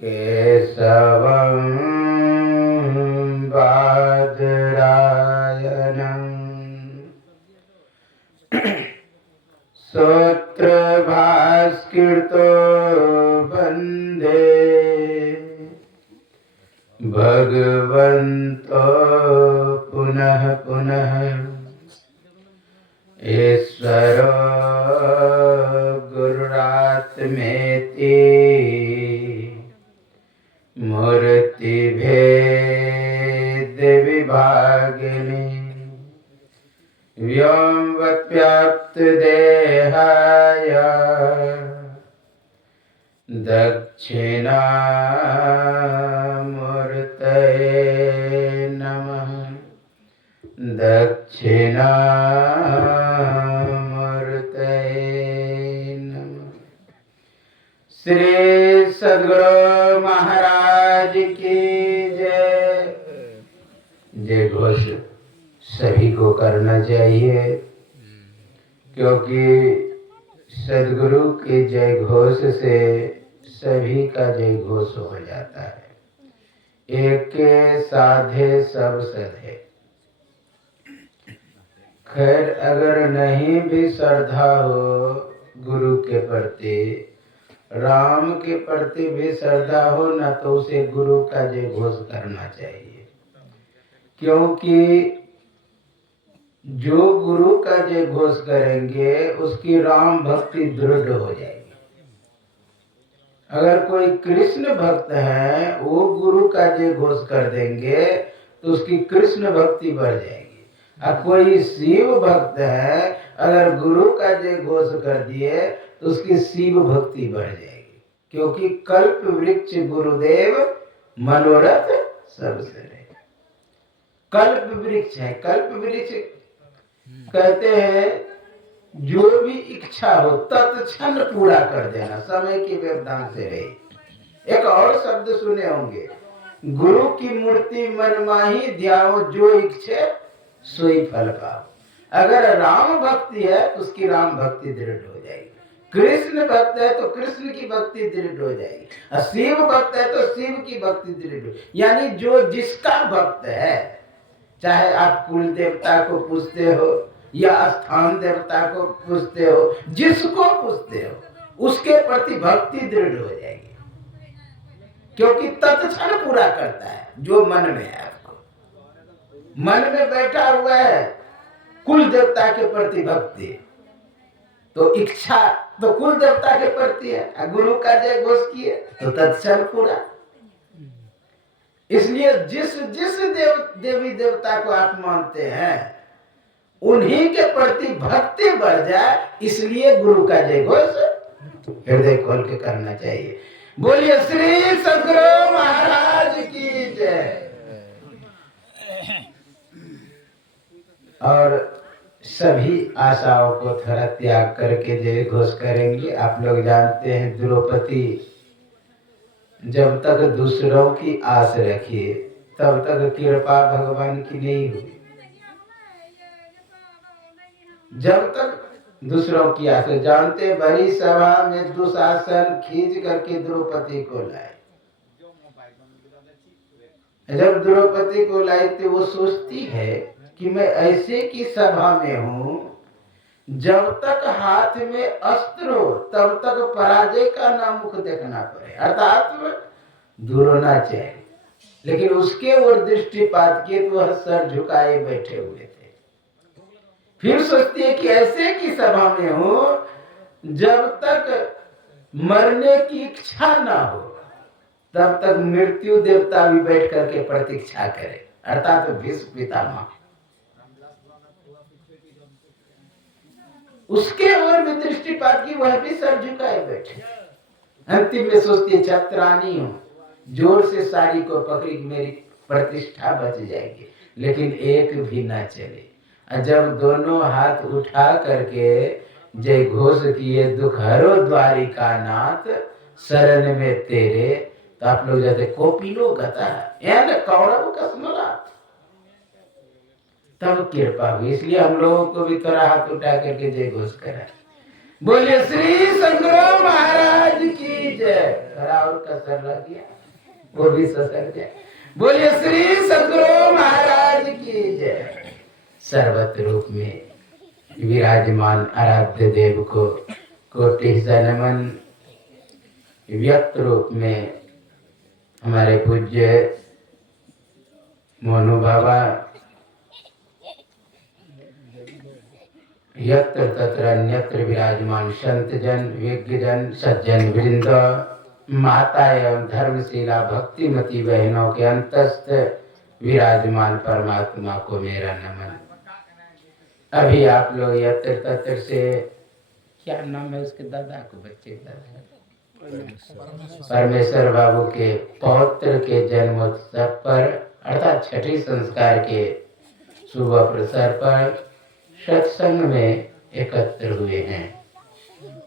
केशवं बादरायणं सूत्रभास्कृतो वन्दे भगवन्तो पुनः पुनः ईश्वरो गुरुरात्मेति मूर्तिभेद विभागिनी व्योमवद्व्याप्त देहाय दक्षिणामूर्तये नमः। दक्षिणामूर्तये नमः। श्री सद्गुरु महाराज की जय। जय घोष सभी को करना चाहिए, क्योंकि सद्गुरु के जय घोष से सभी का जय घोष हो जाता है। एक के साधे सब सधे। खैर, अगर नहीं भी श्रद्धा हो गुरु के प्रति, राम के प्रति भी श्रद्धा हो ना, तो उसे गुरु का जय घोष करना चाहिए, क्योंकि जो गुरु का जय घोष करेंगे उसकी राम भक्ति दृढ़ हो जाएगी। अगर कोई कृष्ण भक्त है, वो गुरु का जय घोष कर देंगे तो उसकी कृष्ण भक्ति बढ़ जाएगी। और कोई शिव भक्त है, अगर गुरु का जय घोष कर दिए तो उसकी शिव भक्ति बढ़ जाएगी, क्योंकि कल्प वृक्ष गुरुदेव मनोरथ सबसे रहे। कल्प वृक्ष है। कल्प वृक्ष कहते हैं जो भी इच्छा हो तत्क्षण पूरा कर देना, समय के व्यवधान से रहे। एक और शब्द सुने होंगे, गुरु की मूर्ति मन माही ध्याओ, जो इच्छे सोई फल पाओ। अगर राम भक्ति है तो उसकी राम भक्ति दृढ़ हो जाएगी। कृष्ण भक्त है तो कृष्ण की भक्ति दृढ़ हो जाएगी। और शिव भक्त है तो शिव की भक्ति दृढ़ हो। यानी जो जिसका भक्त है, चाहे आप कुल देवता को पूजते हो या स्थान देवता को पूजते हो, जिसको पूजते हो उसके प्रति भक्ति दृढ़ हो जाएगी, क्योंकि तत्क्षण पूरा करता है जो मन में है। आपको मन में बैठा हुआ है कुल देवता के प्रति भक्ति, तो इच्छा तो कुल देवता के प्रति है, गुरु का जय घोष किए तो तत्क्षण पूरा। इसलिए जिस जिस देवी देवता को आप मानते हैं उन्हीं के प्रति भक्ति बढ़ जाए, इसलिए गुरु का जय घोष हृदय खोल के करना चाहिए। बोलिए श्री सद्गुरु महाराज की जय। और सभी आशाओं को थोड़ा त्याग करके जय घोष करेंगे। आप लोग जानते हैं, द्रौपदी जब तक दूसरों की आस रखी तब तक कृपा भगवान की नहीं हुई। जब तक दूसरों की आस, जानते बड़ी सभा में दुशासन खींच करके द्रौपदी को लाए। जब द्रौपदी को लाई तो वो सोचती है कि मैं ऐसे की सभा में हूँ, जब तक हाथ में अस्त्र हो तब तक पराजय का ना मुख देखना पड़े, अर्थात दूर होना चाहिए। लेकिन उसके ओर दृष्टिपात किए तो वह सर झुकाए बैठे हुए थे। फिर सोचती है कि ऐसे की सभा में हो, जब तक मरने की इच्छा ना हो तब तक मृत्यु देवता भी बैठ करके प्रतीक्षा करे, अर्थात भीष्म पितामह। उसके ओर भी दृष्टिपात की, वह भी सर झुकाए बैठे। अंतिम में सोचती है छत्रानी हूं, जोर से साड़ी को पकड़ी मेरी प्रतिष्ठा बच जाएगी, लेकिन एक भी ना चले। जब दोनों हाथ उठा करके जय घोष किए, दुख हरो द्वारिका नाथ शरण में तेरे, तो आप लोग जैसे कोपिलो गता है कौरव का स्मरण, तब कृपा हुई। इसलिए हम लोगों को भी थोड़ा हाथ उठा करके जय घोष करा। बोलिए श्री सदगुरु महाराज की जय। थोड़ा और कसर लग गया, वो भी ससर जाए। बोलिए श्री सदगुरु महाराज की जय। सर्वत्र रूप में विराजमान आराध्य देव को कोटि से नमन। व्यक्त रूप में हमारे पूज्य मोनू बाबा, यत्र तत्र अन्यत्र विराजमान संत जन, विज्ञ जन, सज्जन वृंद, माता एवं धर्मशीला भक्तिमती बहनों के अंतस्थ विराजमान परमात्मा को मेरा नमन। अभी आप लोग यत्र तत्र से, क्या नाम है उसके दादा को, बच्चे का दादा, परमेश्वर बाबू के पौत्र के जन्मोत्सव पर अर्थात छठी संस्कार के शुभ अवसर पर सत्संग में एकत्र हुए हैं।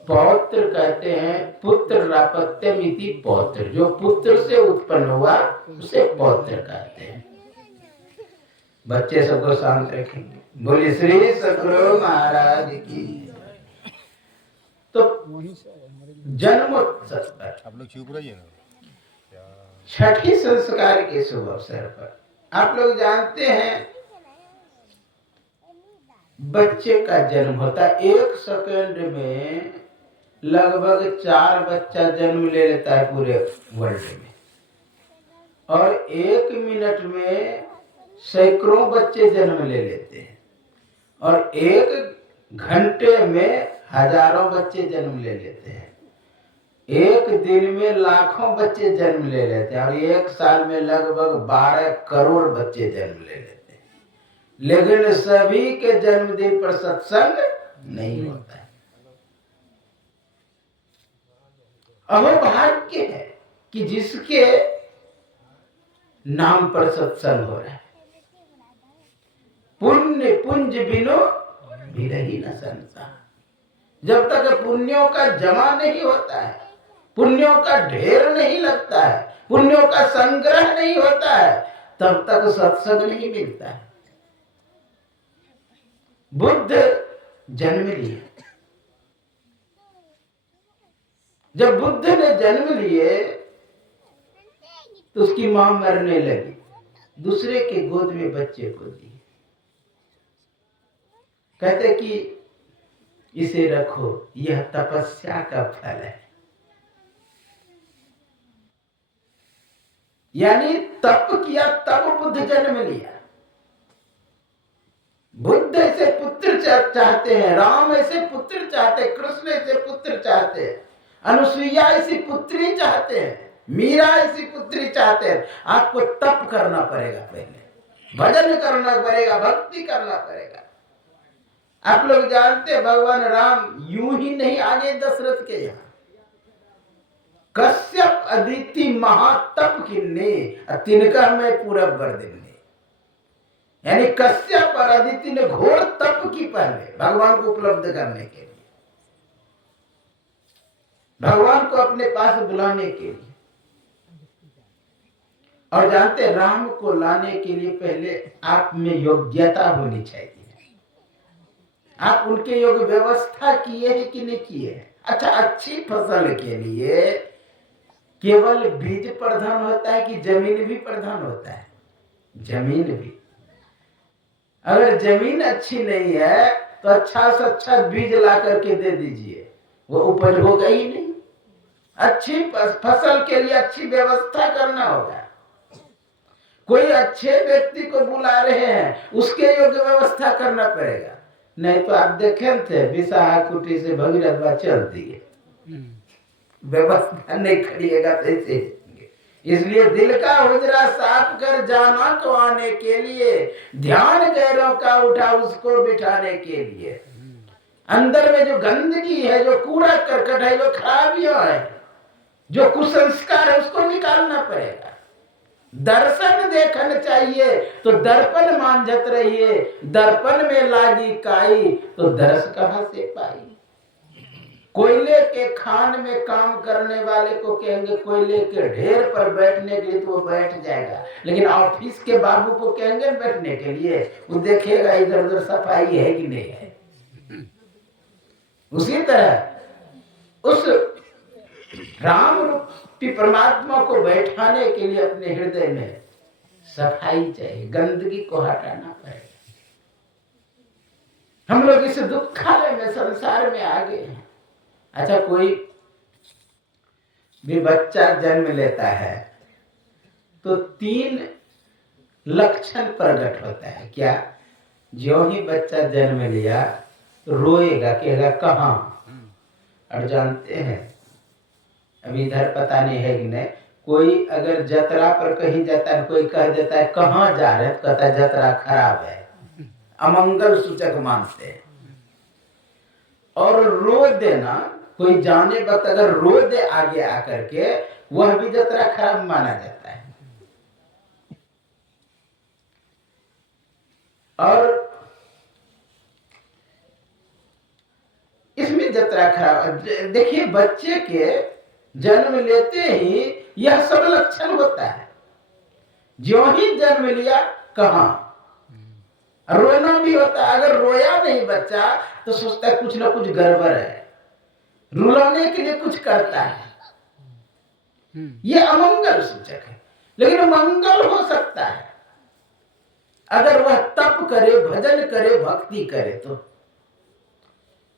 पौत्र कहते हैं पुत्र रापत्यम इति पौत्र, जो पुत्र से उत्पन्न हुआ उसे पौत्र कहते हैं। बच्चे सबको शांत रखेंगे। बोलिए श्री सदगुरु महाराज की। तो जन्मोत्सव पर आप लोग चुप रहिए ना। छठी संस्कार के शुभ अवसर पर आप लोग जानते हैं बच्चे का जन्म होता है। 1 सेकंड में लगभग 4 बच्चा जन्म ले लेता है पूरे वर्ल्ड में, और 1 मिनट में सैकड़ों बच्चे जन्म ले लेते हैं, और 1 घंटे में हजारों बच्चे जन्म ले लेते हैं। 1 दिन में लाखों बच्चे जन्म ले लेते हैं, और 1 साल में लगभग 12 करोड़ बच्चे जन्म ले लेते हैं। लेकिन सभी के जन्मदिन पर सत्संग नहीं होता है। अहोभाग्य है कि जिसके नाम पर सत्संग हो रहा है। पुण्य पुंज बिनो बिरही न संसार। जब तक पुण्यों का जमा नहीं होता है, पुण्यों का ढेर नहीं लगता है, पुण्यों का संग्रह नहीं होता है, तब तक सत्संग नहीं मिलता है। बुद्ध जन्म लिए, जब बुद्ध ने जन्म लिए तो उसकी मां मरने लगी, दूसरे के गोद में बच्चे को दी। कहते कि इसे रखो, यह तपस्या का फल है। यानी तप किया तब बुद्ध जन्म लिया। बुद्ध ऐसे पुत्र चाहते हैं, राम ऐसे पुत्र चाहते, कृष्ण ऐसे पुत्र चाहते हैं, अनुसुईया ऐसी पुत्री चाहते हैं, मीरा ऐसी पुत्री चाहते हैं। आपको तप करना पड़ेगा, पहले भजन करना पड़ेगा, भक्ति करना पड़ेगा। आप लोग जानते हैं भगवान राम यूं ही नहीं आगे दशरथ के यहाँ। कश्यप अदिति महातप किन्ने तिनका में पूरा वर देंगे। यानी कश्यप और अदिति ने घोर तप की पहले भगवान को उपलब्ध करने के लिए, भगवान को अपने पास बुलाने के लिए। और जानते राम को लाने के लिए पहले आप में योग्यता होनी चाहिए। आप उनके योग व्यवस्था किए हैं कि नहीं किए हैं? अच्छा, अच्छी फसल के लिए केवल बीज प्रधान होता है कि जमीन भी प्रधान होता है? जमीन भी। अगर जमीन अच्छी नहीं है तो अच्छा से अच्छा बीज ला करके दे दीजिए, वो उपज होगा ही नहीं। अच्छी फसल के लिए अच्छी व्यवस्था करना होगा। कोई अच्छे व्यक्ति को बुला रहे हैं, उसके योग्य व्यवस्था करना पड़ेगा। नहीं तो आप देखे थे विशाखा कुटी से भगीरथ चल दिए, व्यवस्था नहीं करिएगा तो ऐसे। इसलिए दिल का हुजरा साफ कर जाना तो आने के लिए, ध्यान गैरों का उठा उसको बिठाने के लिए। अंदर में जो गंदगी है, जो कूड़ा करकट है, जो खराबियां है, जो कुसंस्कार है, उसको निकालना पड़ेगा। दर्शन देखना चाहिए तो दर्पण मांझत रहिए, दर्पण में लागी काई तो दर्श कहां से पाई। कोयले के खान में काम करने वाले को कहेंगे कोयले के ढेर पर बैठने के लिए, तो वो बैठ जाएगा। लेकिन ऑफिस के बाबू को कहेंगे बैठने के लिए, वो देखेगा इधर उधर सफाई है कि नहीं है। उसी तरह उस राम रूपी परमात्मा को बैठाने के लिए अपने हृदय में सफाई चाहिए, गंदगी को हटाना पड़ेगा। हम लोग इस दुखालय में, संसार में आ गए हैं। अच्छा, कोई भी बच्चा जन्म लेता है तो 3 लक्षण प्रकट होता है। क्या? ज्यों ही बच्चा जन्म लिया तो रोएगा, कहेगा कहाँ। और जानते हैं, अभी इधर पता नहीं है कि नहीं, कोई अगर जतरा पर कहीं जाता है, कोई कह देता है कहाँ जा रहे हैं, तो कहता है जतरा खराब है, अमंगल सूचक मानते हैं। और रो देना, कोई जाने वक्त अगर रो दे आगे आकर के, वह भी जतरा खराब माना जाता है। और इसमें जतरा खराब, देखिए बच्चे के जन्म लेते ही यह सब लक्षण होता है। जो ही जन्म लिया कहाँ, रोना भी होता है। अगर रोया नहीं बच्चा तो सोचता है कुछ ना कुछ गड़बड़ है, रुलाने के लिए कुछ करता है, ये अमंगल सूचक है। लेकिन मंगल हो सकता है अगर वह तप करे, भजन करे, भक्ति करे। तो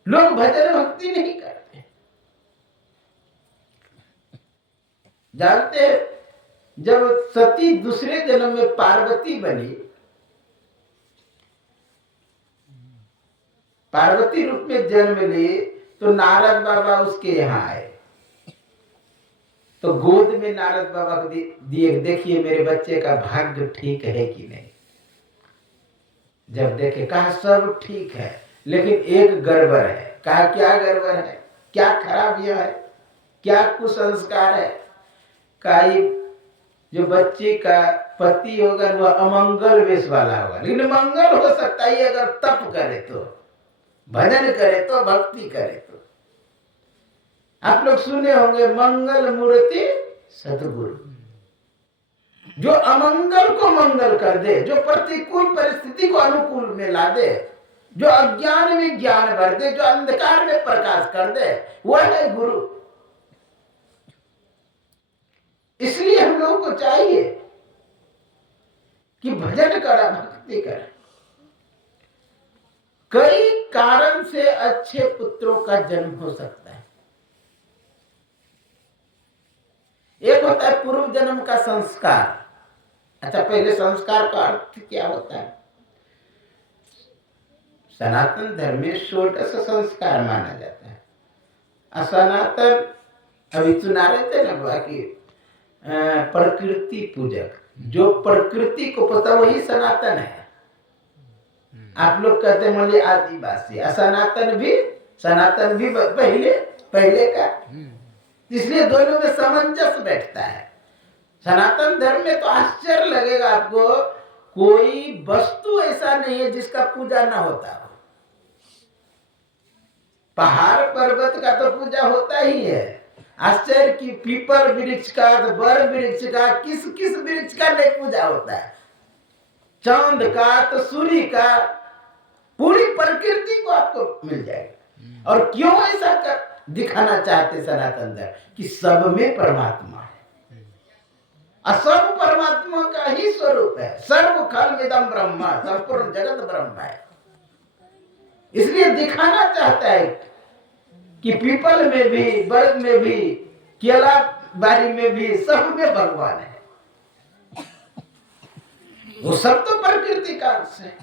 लोग भजन भक्ति नहीं करते। जानते, जब सती दूसरे जन्म में पार्वती बनी, पार्वती रूप में जन्म ली, तो नारद बाबा उसके यहाँ आए। तो गोद में नारद बाबा को दिए, देखिए मेरे बच्चे का भाग्य ठीक है कि नहीं। जब देखे, कहा सब ठीक है, लेकिन एक गड़बड़ है। कहा क्या गड़बड़ है, क्या खराबियां है, क्या कुसंस्कार है। कहा जो बच्चे का पति होगा वह अमंगल वेश वाला होगा, लेकिन मंगल हो सकता है अगर तप करे तो, भजन करे तो, भक्ति करे तो। आप लोग सुने होंगे मंगल मूर्ति सतगुरु, जो अमंगल को मंगल कर दे, जो प्रतिकूल परिस्थिति को अनुकूल में ला दे, जो अज्ञान में ज्ञान भर दे, जो अंधकार में प्रकाश कर दे, वह है गुरु। इसलिए हम लोगों को चाहिए कि भजन करा, भक्ति करा। कई कारण से अच्छे पुत्रों का जन्म हो सकता है। एक होता है पूर्व जन्म का संस्कार। अच्छा, पहले संस्कार का अर्थ क्या होता है? सनातन धर्म में 16 संस्कार माना जाता है। सनातन, अभी सुना रहे थे ना बाकी, प्रकृति पूजक, जो प्रकृति को पता वही सनातन है। आप लोग कहते हैं मान आदिवासी, सनातन भी पहले का। इसलिए दोनों में सामंजस्य बैठता है। सनातन धर्म में तो आश्चर्य लगेगा आपको, कोई वस्तु ऐसा नहीं है जिसका पूजा ना होता हो। पहाड़ पर्वत का तो पूजा होता ही है। आश्चर्य की पीपल वृक्ष का, बर वृक्ष का, किस किस वृक्ष का नहीं पूजा होता है। चांद का, तो सूर्य का, पूरी प्रकृति को आपको मिल जाएगा। और क्यों ऐसा कर दिखाना चाहते सनातन धर्म, कि सब में परमात्मा है, सब परमात्मा का ही स्वरूप है। सर्व खल्विदं ब्रह्म, संपूर्ण जगत ब्रह्म है। इसलिए दिखाना चाहता है कि पीपल में भी, बर्ग में भी, केला बारी में भी, सब में भगवान है। वो सब तो प्रकृति का अंश है।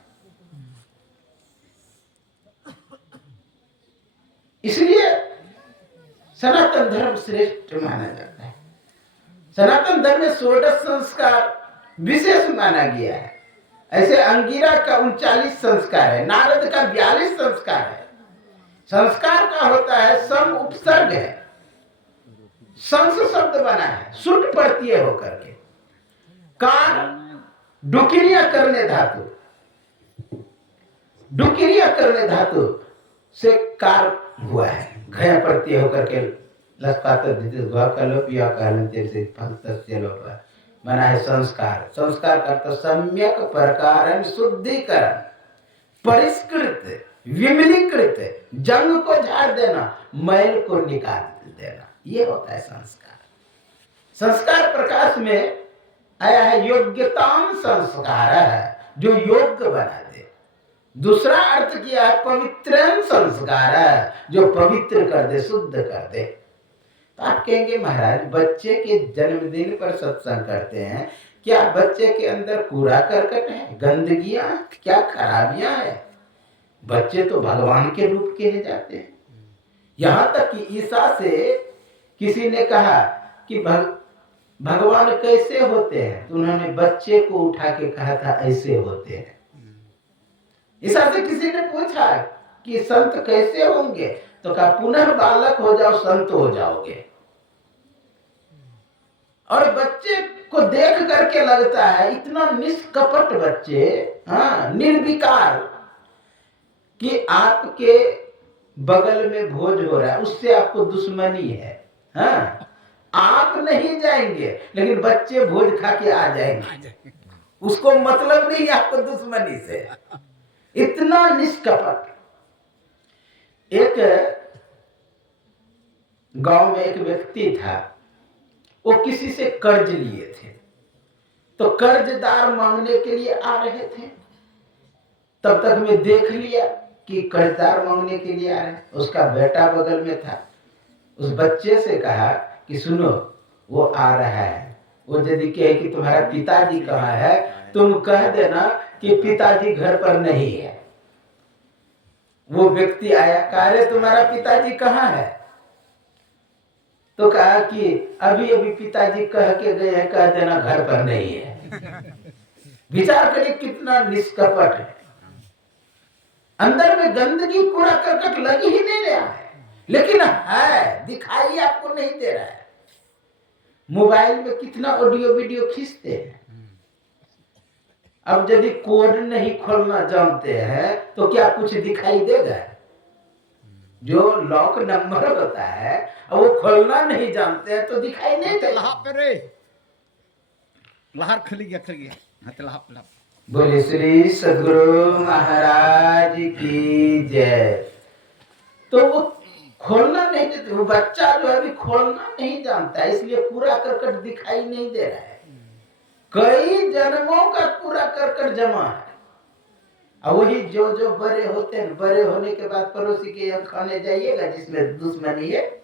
इसलिए सनातन धर्म श्रेष्ठ माना जाता है। सनातन धर्म में 16 संस्कार विशेष माना गया है। ऐसे अंगिरा का 39 संस्कार है, नारद का 42 संस्कार है। संस्कार का होता है सम उपसर्ग है, संस शब्द बना है, सुट प्रत्यय होकर के। कार डुकिरिया करने धातु, डुकिरिया करने धातु से कार हुआ है, घया प्रत्यय होकर के लसपात बना है संस्कार। संस्कार का तो सम्यक प्रकार शुद्धिकरण, परिष्कृत विमलीकृत, जंग को झाड़ देना, मैल को निकाल देना, ये होता है संस्कार। संस्कार प्रकाश में आया है योग्यताम संस्कार है, जो योग्य बना दे। दूसरा अर्थ किया है पवित्रम संस्कार है, जो पवित्र कर दे, शुद्ध कर दे। तो आप कहेंगे महाराज बच्चे के जन्मदिन पर सत्संग करते हैं, क्या बच्चे के अंदर कूड़ा करकट है, गंदगियां, क्या खराबियां है? बच्चे तो भगवान के रूप के ले जाते हैं। यहां तक कि ईसा से किसी ने कहा कि भगवान कैसे होते हैं, तो उन्होंने बच्चे को उठा के कहा था ऐसे होते हैं। ईसा से किसी ने पूछा कि संत कैसे होंगे, तो कहा पुनः बालक हो जाओ, संत हो जाओगे। और बच्चे को देख करके लगता है इतना निष्कपट बच्चे, हाँ, निर्विकार, कि आपके बगल में भोज हो रहा है, उससे आपको दुश्मनी है, हाँ, आप नहीं जाएंगे लेकिन बच्चे भोज खा के आ जाएंगे, उसको मतलब नहीं आपको दुश्मनी से, इतना निष्कपट। एक गांव में एक व्यक्ति था, वो किसी से कर्ज लिए थे, तो कर्जदार मांगने के लिए आ रहे थे। तब तक मैं देख लिया कि कर्जदार मांगने के लिए आ रहे हैं। उसका बेटा बगल में था, उस बच्चे से कहा कि सुनो वो आ रहा है, वो यदि कहे कि तुम्हारा पिताजी कहाँ है, तुम कह देना कि पिताजी घर पर नहीं है। वो व्यक्ति आया, कहा रे तुम्हारा पिताजी कहाँ है? तो कहा कि अभी अभी पिताजी कह के गए हैं, कह देना घर पर नहीं है। विचार करिए कितना निष्कपट है। अंदर में गंदगी कूड़ा करकट लग ही नहीं रहा है, लेकिन है, दिखाई आपको नहीं दे रहा है। मोबाइल में कितना ऑडियो वीडियो खींचते हैं। अब यदि कोड नहीं खोलना जानते हैं तो क्या कुछ दिखाई देगा? जो लॉक नंबर होता है वो खोलना नहीं जानते हैं तो दिखाई नहीं देगा। बोले श्री सद्गुरु महाराज की जय। तो वो खोलना नहीं देते, वो बच्चा जो है अभी खोलना नहीं जानता है, इसलिए कूड़ा करकट दिखाई नहीं दे रहा है। कई जन्मों का कूड़ा करकट जमा है। और वही जो बड़े होते हैं, बड़े होने के बाद पड़ोसी के यहाँ खाने जाइएगा जिसमें दुश्मनी है,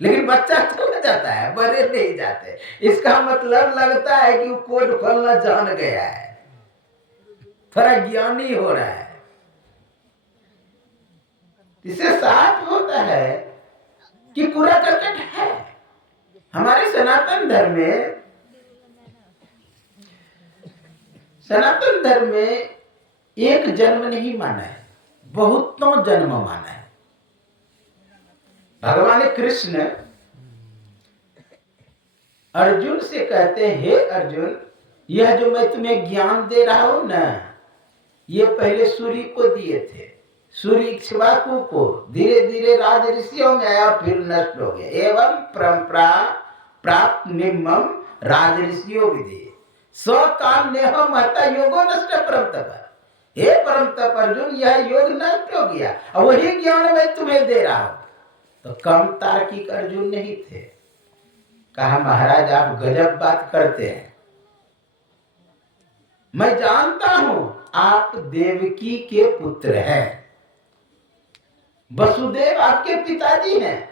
लेकिन बच्चा चला जाता है, बड़े नहीं जाते। इसका मतलब लगता है कि वो कोड खोलना जान गया है, थोड़ा ज्ञानी हो रहा है। इससे साफ होता है कि कूड़ा करकट है। हमारे सनातन धर्म में एक जन्म नहीं माना है, बहुतों जन्म माना है। भगवान कृष्ण अर्जुन से कहते हैं, हे अर्जुन, यह जो मैं तुम्हें ज्ञान दे रहा हूं ना, ये पहले सूर्य को दिए थे। सूर्य इक्ष्वाकु को, धीरे धीरे राज ऋषियों में आया, फिर नष्ट हो गया। एवं परंपरा प्राप्त निम्नम राज ऋषियों विधि स्वकाम नेह महता योगो नष्ट परम तप। हे परम तप अर्जुन, यह योग नष्ट हो गया और वही ज्ञान मैं तुम्हें दे रहा हूं। तो कम तार्किक अर्जुन नहीं थे। कहा महाराज आप गजब बात करते हैं, मैं जानता हूं आप देवकी के पुत्र हैं, वसुदेव आपके पिताजी हैं,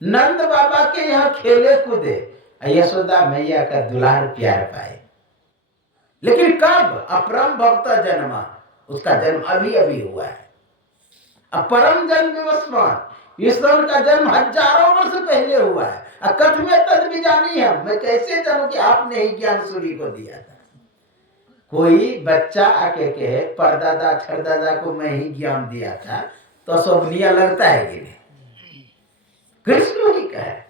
नंद बाबा के यहाँ खेले कूदे, यशोदा मैया का दुलार प्यार पाए। लेकिन कब? अपरम भक्त जन्मा, उसका जन्म अभी अभी हुआ है। अपरम जन्म विवस्वान, ईश्वर का जन्म हजारों वर्ष पहले हुआ है। कथ में तद भी जानी है, मैं कैसे जानूं कि आपने ही ज्ञान सूर्य को दिया था। कोई बच्चा आके कहे परदादा छरदादा को मैं ही ज्ञान दिया था, तो शोभनीय लगता है कि नहीं? कृष्ण ही कहे।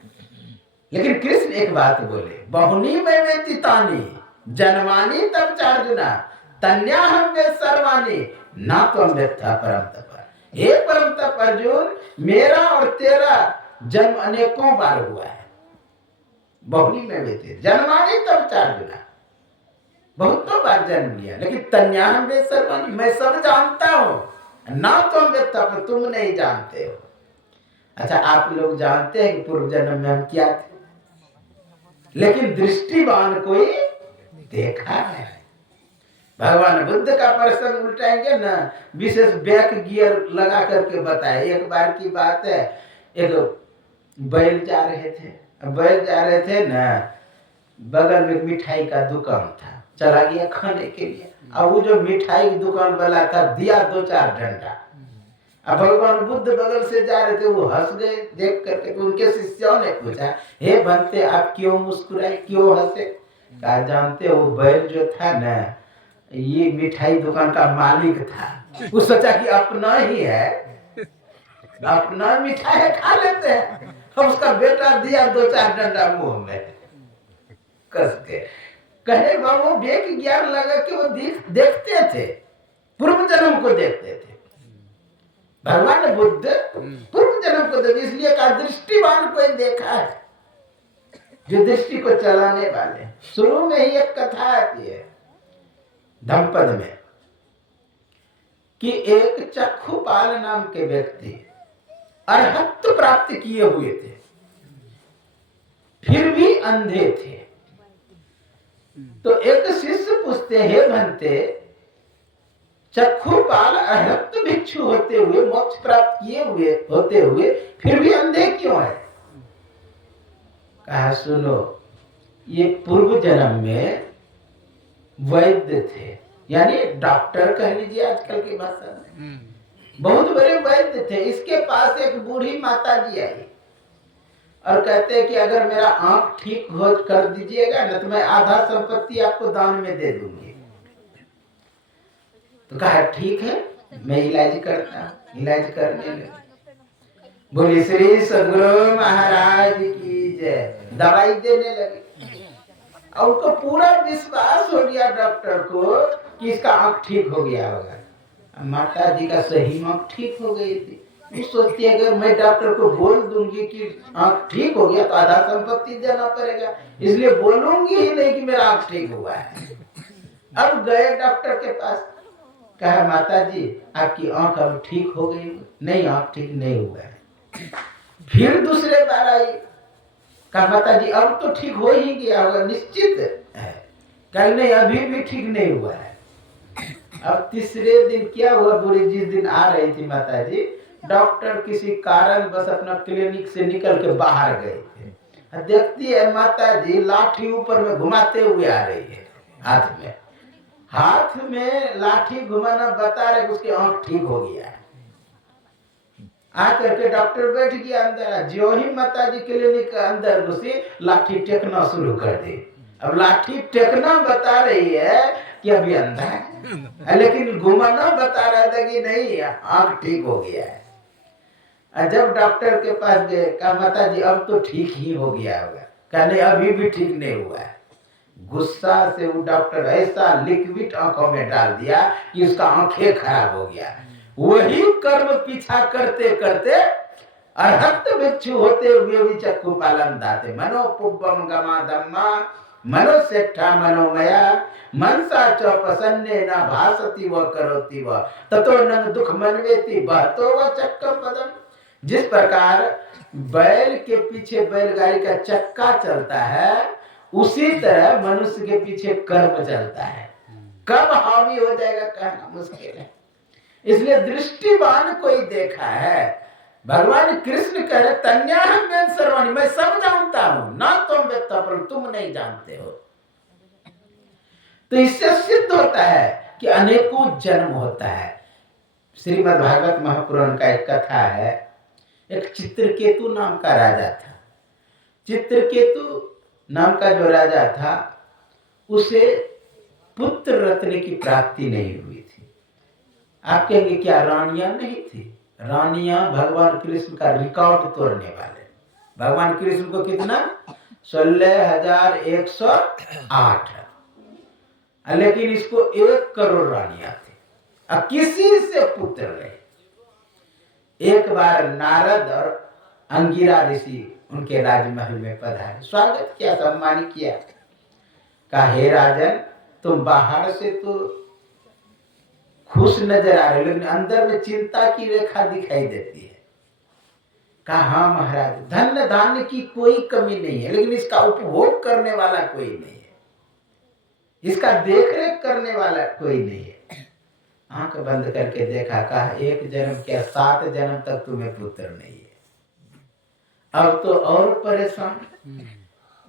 लेकिन कृष्ण एक बात बोले, बहुनी में वेतितानी जन्मानी तब चार्जुना तन्या हम वे सर्वानी ना तो व्यथा परम तप। हे परम तप अर्जुन, मेरा और तेरा जन्म अनेकों बार हुआ है। बहुनी में वेते जन्मानी तब चार्जुना, बहुतों बार जन्म लिया, लेकिन तन्या हम वे सर्वानी, मैं सब जानता हूं। ना तुम तब तुम नहीं जानते हो। अच्छा, आप लोग जानते हैं कि पूर्व जन्म में हम क्या थे, लेकिन दृष्टिवान कोई देखा है। भगवान बुद्ध का प्रसंग उल्टाएंगे ना, विशेष बैक गियर लगा करके बताए। एक बार की बात है, एक बैल जा रहे थे ना, बगल में मिठाई का दुकान था, चला गया खाने के लिए। अब वो जो मिठाई की दुकान वाला था, दिया 2-4 डंडा। अब भगवान बुद्ध बगल से जा रहे थे, वो हंस गए देख करके। तो उनके शिष्यों ने पूछा, हे भंते, आप क्यों मुस्कुराए, क्यों हंसे? कहा, जानते हो, बैल जो था ना, ये मिठाई दुकान का मालिक था। वो सोचा कि अपना ही है, अपना मिठाई खा लेते हैं। अब उसका बेटा दिया 2-4 डंडा मुंह में कस के। कहे वो बेक ज्ञान लगा कि वो देखते थे, पूर्व जन्म को देखते थे। भगवान बुद्ध पूर्व जन्म को देखते, इसलिए कहा दृष्टिवान कोई देखा है, जो दृष्टि को चलाने वाले। शुरू में ही एक कथा आती है धम्पद में कि एक चक्षुपाल नाम के व्यक्ति अरहत्व प्राप्त किए हुए थे, फिर भी अंधे थे। तो एक शिष्य पूछते, हे भंते, चक्षुपाल अरहत्व भिक्षु होते हुए, मोक्ष प्राप्त किए हुए होते हुए, फिर भी अंधे क्यों है? कहा, सुनो, ये पूर्व जन्म में वैद्य थे, यानी डॉक्टर कह लीजिए आजकल की भाषा में, बहुत बड़े वैद्य थे। इसके पास एक बूढ़ी माता जी आई और कहते हैं कि अगर मेरा आंख ठीक हो कर दीजिएगा ना, तो मैं आधा संपत्ति आपको दान में दे दूंगी। तो कहा, ठीक है, मैं इलाज करता हूँ। इलाज करने लगे। बोले श्री सदगुरु महाराज की जय। दवाई देने लगे और उनको पूरा विश्वास हो गया डॉक्टर को कि इसका आंख ठीक हो गया होगा। माता जी का सही आंख ठीक हो गई थी। वो सोचती है अगर मैं डॉक्टर को बोल दूंगी कि आंख ठीक हो गया तो आधा संपत्ति देना पड़ेगा, इसलिए बोलूंगी ही नहीं कि मेरा आंख ठीक हुआ है। अब गए डॉक्टर के पास, कहा, माता जी आपकी आंख अब ठीक हो गई? नहीं, आंख ठीक नहीं हुआ है। फिर दूसरे बार आई, कहा, माता जी अब तो ठीक हो ही गया होगा निश्चित है? कहा, नहीं, अभी भी ठीक नहीं हुआ है। अब तीसरे दिन क्या हुआ, बुरी जिस दिन आ रही थी माता जी, डॉक्टर किसी कारण बस अपना क्लिनिक से निकल के बाहर गए थे। देखती है माता जी लाठी ऊपर में घुमाते हुए आ रही है, हाथ में लाठी घुमाना बता रहे उसकी आंख ठीक हो गया है। आकर के डॉक्टर बैठ गया अंदर। जो ही माता जी क्लिनिक के अंदर घुसी, लाठी टेकना शुरू कर दी। अब लाठी टेकना बता रही है कि अभी अंधा है, लेकिन घुमाना बता रहा था कि नहीं, आंख ठीक हो गया है। जब डॉक्टर के पास गए, कहा, माता जी अब तो ठीक ही हो गया होगा। कहा, नहीं, अभी भी ठीक नहीं हुआ है। गुस्सा से वो डॉक्टर ऐसा लिक्विड आंखों में डाल दिया कि उसका आंखें खराब हो गया। वही कर्म पीछा करते करते अरहत भिक्षु होते हुए भी चक्षु पालन दाते। मनो पुब्बम गमा धम्मा मनो सेठा मनोमया मनसा च प्रसन्ने न भासति व करोति व ततो न दुख मनवेति बहतो व चक्कम पदम। जिस प्रकार बैल के पीछे बैलगाड़ी का चक्का चलता है, उसी तरह मनुष्य के पीछे कर्म चलता है। कब हावी हो जाएगा कहना मुश्किल है। इसलिए दृष्टिवान कोई देखा है। भगवान कृष्ण कह रहे, तन्याहं वेद सर्वाणि, मैं सब जानता हूं, ना तुम वेत्ता पर तुम नहीं जानते हो। तो इससे सिद्ध होता है कि अनेकों जन्म होता है। श्रीमद् भागवत महापुराण का एक कथा है। एक चित्रकेतु नाम का राजा था। चित्रकेतु नाम का जो राजा था, उसे पुत्र रत्न की प्राप्ति नहीं हुई थी। आप कहेंगे क्या रानियां नहीं थी? रानियां भगवान कृष्ण का रिकॉर्ड तोड़ने वाले। भगवान कृष्ण को कितना? 16,108, लेकिन इसको 1 करोड़ रानियां थी। अब किसी से पुत्र नहीं। एक बार नारद और अंगिरा ऋषि उनके राजमहल में पधारे, स्वागत किया, सम्मान किया। कहा, हे राजन, तुम बाहर से तो खुश नजर आ रहे, लेकिन अंदर में चिंता की रेखा दिखाई देती है। कहा हाँ महाराज, धन धान्य की कोई कमी नहीं है, लेकिन इसका उपभोग करने वाला कोई नहीं है, इसका देखरेख करने वाला कोई नहीं है। आंख बंद करके देखा, कहा एक जन्म क्या 7 जन्म तक तुम्हें पुत्र नहीं है। अब तो और परेशान।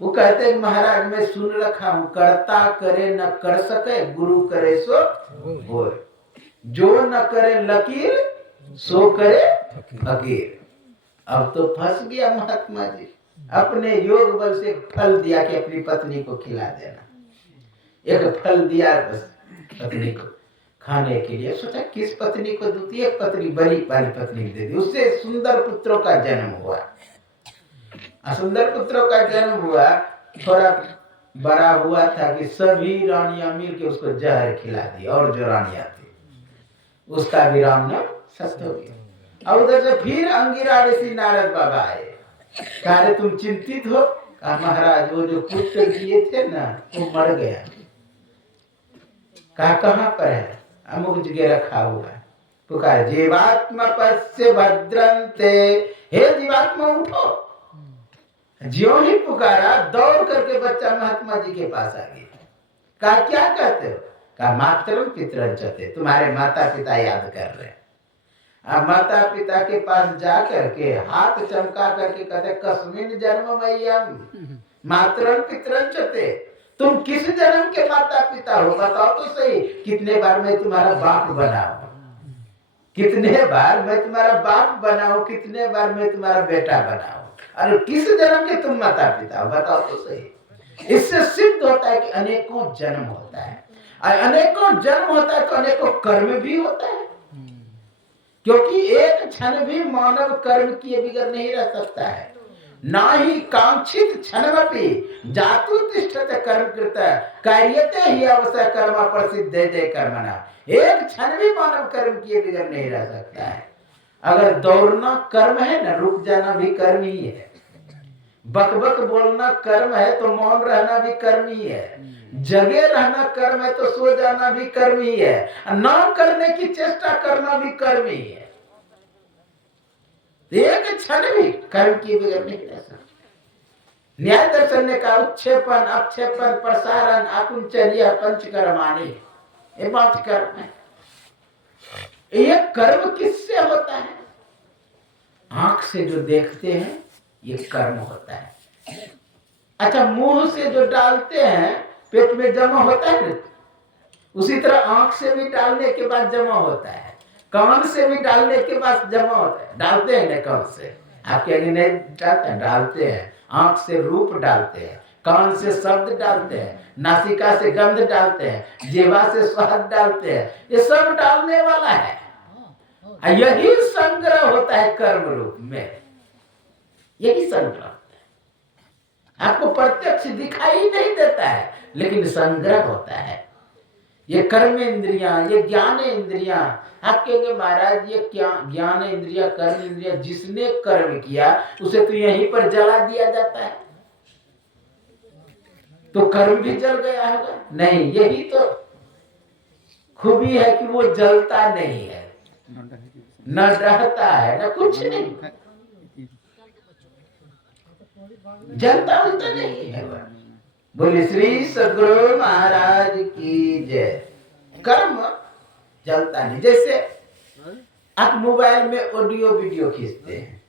वो कहते हैं महाराज मैं सुन रखा हूं, करता करे न कर सके, गुरु करे सो होय, जो न करे लकीर सो करे फकीर। अब तो फंस गया महात्मा जी, अपने योग बल से फल दिया कि अपनी पत्नी को खिला देना, एक फल दिया बस पत्नी को खाने के लिए। सोचा किस पत्नी को दूती, एक पत्नी बड़ी वाली पत्नी दे दी, उससे सुंदर पुत्रों का जन्म हुआ। सुंदर पुत्रों का जन्म हुआ, थोड़ा बड़ा हुआ था कि सभी रानियां मिल के उसको जहर खिला दी, और जो रानियां थी उसका भी राम नाम सत्य हो गया। और उधर से फिर अंगिरा ऋषि नारद बाबा आए, कहा तुम चिंतित हो? कहा महाराज वो जो पुत्र दिए थे ना वो मर गया। कहा कहाँ पर है? अमुक जगह रखा हुआ है। पुकार जीवात्मा पश्य भद्रंते, हे जीवात्मा उठो। ज्यों ही पुकारा दौड़ करके बच्चा महात्मा जी के पास आ गया। कहा क्या कहते हो? कहा मातरम पितरं चते, तुम्हारे माता पिता याद कर रहे हैं। अब माता पिता के पास जा करके हाथ चमका करके कहते कस्मिन जन्ममय्यम मातरम पितरं चते, तुम किस जन्म के माता पिता हो बताओ तो सही। कितने बार मैं तुम्हारा बाप बनाऊं, कितने बार मैं तुम्हारा बाप बनाऊं, कितने बार मैं तुम्हारा बेटा बनाऊं, अरे किस जन्म के तुम माता पिता हो बताओ तो सही। इससे सिद्ध होता है कि अनेकों जन्म होता है, और अनेकों जन्म होता है तो अनेकों कर्म भी होता है, क्योंकि एक क्षण भी मानव कर्म किए बगैर नहीं रह सकता है। ना ही कांक्षित क्षणमपि जातु तिष्ठते कर्म कृत कार्यते ही अवसर कर्म प्रसिद्ध दे कर्मणा। एक क्षण भी मानव कर्म किए बगैर नहीं रह सकता है। अगर दौड़ना कर्म है ना, रुक जाना भी कर्म ही है। बकबक बोलना कर्म है तो मौन रहना भी कर्म ही है। जगे रहना कर्म है तो सो जाना भी कर्म ही है। ना करने की चेष्टा करना भी कर्म ही है। एक क्षण भी कर्म किए बगैर नहीं रह सकता। न्याय दर्शन ने कहा उच्छेपन अपक्षेपन प्रसारण आकुंचन यह पंचकर्माणि, ये 5 कर्म है। ये कर्म किससे होता है? आंख से जो देखते हैं ये कर्म होता है। अच्छा, मुंह से जो डालते हैं पेट में जमा होता है ना, उसी तरह आंख से भी डालने के बाद जमा होता है, कान से भी डालने के बाद जमा होता है। डालते हैं ना कान से, आपके आगे नहीं डालते हैं, डालते हैं। आंख से रूप डालते हैं, कान से शब्द डालते हैं, नासिका से गंध डालते हैं, जीवा से स्वाद डालते हैं। ये सब डालने वाला है। यही संग्रह होता है कर्म रूप में, यही संग्रह होता है। आपको प्रत्यक्ष दिखाई नहीं देता है, लेकिन संग्रह होता है। ये कर्म इंद्रियां, ये ज्ञान इंद्रियां। आप कहेंगे महाराज ये क्या ज्ञान इंद्रिया कर्म इंद्रिया, जिसने कर्म किया उसे तो यहीं पर जला दिया जाता है, तो कर्म भी जल गया होगा? नहीं, यही तो खूबी है कि वो जलता नहीं है, न डरता है, न कुछ नहीं, जलता उलता नहीं है। बोले श्री सद्गुरु महाराज की जय। कर्म जलता नहीं। जैसे आप मोबाइल में ऑडियो वीडियो खींचते हैं,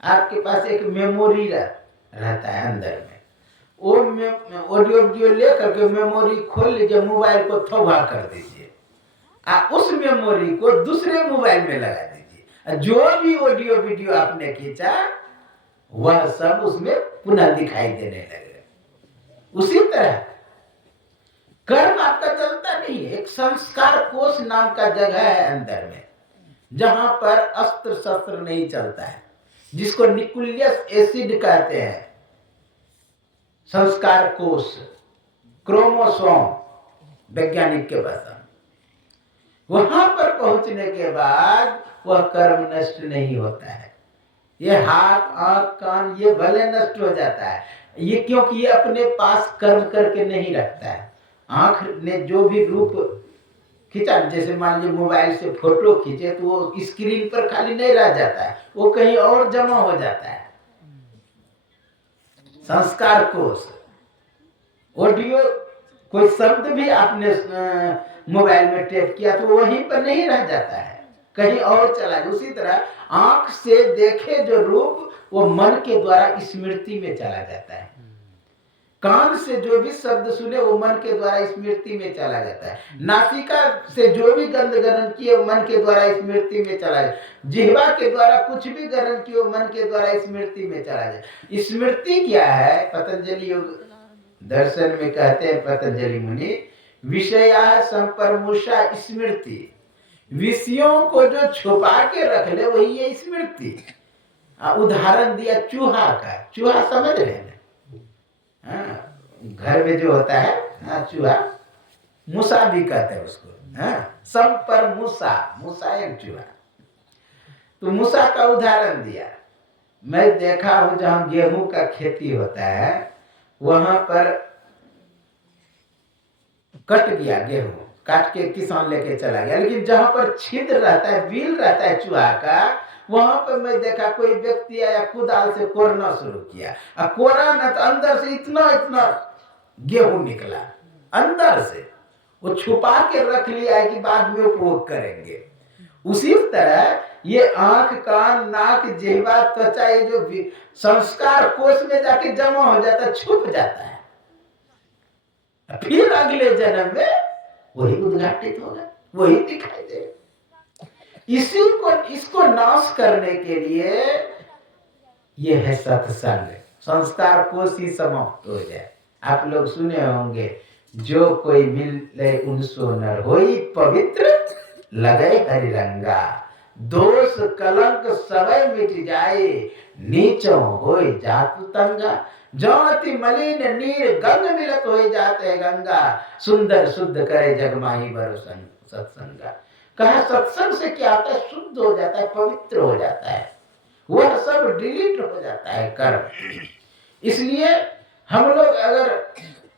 आपके पास एक मेमोरी रहता है अंदर में, वो ऑडियो वीडियो ले करके मेमोरी खोल लीजिए, मोबाइल को थोड़ा कर दीजिए, उस मेमोरी को दूसरे मोबाइल में लगा दीजिए, जो भी ऑडियो वीडियो आपने खींचा वह सब उसमें पुनः दिखाई देने लगे। उसी तरह कर्म आपका चलता नहीं है। एक संस्कार कोश नाम का जगह है अंदर में, जहां पर अस्त्र शस्त्र नहीं चलता है, जिसको न्यूक्लियस एसिड कहते हैं। संस्कार कोश, क्रोमोसोम वैज्ञानिक के भाषा। वहां पर पहुंचने के बाद वह कर्म नष्ट नहीं होता है। ये हाथ आंख कान ये भले नष्ट हो जाता है, ये क्योंकि ये अपने पास कर्म करके नहीं रखता है। आंख ने जो भी रूप खींचा, जैसे मान लीजिए मोबाइल से फोटो खींचे तो वो स्क्रीन पर खाली नहीं रह जाता है, वो कहीं और जमा हो जाता है। संस्कार कोश, ऑडियो कोई शब्द भी आपने मोबाइल में टेप किया तो वहीं पर नहीं रह जाता है, कहीं और चला जाए। उसी तरह आंख से देखे जो रूप वो मन के द्वारा स्मृति में चला जाता है, कान से जो भी शब्द सुने वो मन के द्वारा स्मृति में चला जाता है, नासिका से जो भी गंध ग्रहण किए वो मन के द्वारा स्मृति में चला जाए, जिह्वा के द्वारा कुछ भी ग्रहण किए वो मन के द्वारा स्मृति में चला जाए। स्मृति क्या है? पतंजलि योग दर्शन में कहते हैं पतंजलि मुनि, विषया संपरमुषा स्मृति, विषयों को जो छुपा के रख ले वही है स्मृति। उदाहरण दिया चूहा का, चूहा समझ रहे हैं? घर में जो होता है चूहा, मूसा भी कहते हैं उसको, संपर मूसा, मूसा एक चूहा। तो मूसा का उदाहरण दिया। मैं देखा हूं जहां गेहूं का खेती होता है वहां पर कट गया गेहूं, काट के किसान लेके चला गया, लेकिन जहां पर छिद्र रहता है, बिल रहता है चूहा का, वहां पर मैं देखा कोई व्यक्ति आया कुदाल से कोरना शुरू किया, और कोरा ना तो अंदर से इतना इतना गेहूं निकला अंदर से, वो छुपा के रख लिया है कि बाद में उपयोग करेंगे। उसी तरह ये आंख, कान, नाक, जिह्वा, त्वचा, ये जो संस्कार कोश में जाके जमा हो जाता है, छुप जाता है, फिर अगले जन्म में वही उद्घाटित होगा, वही दिखाई देगा। इसको नाश करने के लिए ये है सत्संग, संस्कार कोश ही समाप्त हो जाए। आप लोग सुने होंगे, जो कोई मिले उनसो नर होई पवित्र लगे हरि रंगा, दोष कलंक सबय मिट जाए, नीचो होई जातु तंगा, ज्योति मलिन नीर गंग मिलत हो जाते गंगा, सुंदर शुद्ध करे जगमाही बरो सत्संगा। कहा सत्संग से क्या होता है? शुद्ध हो जाता है, पवित्र हो जाता है, वह सब डिलीट हो जाता है कर्म। इसलिए हम लोग अगर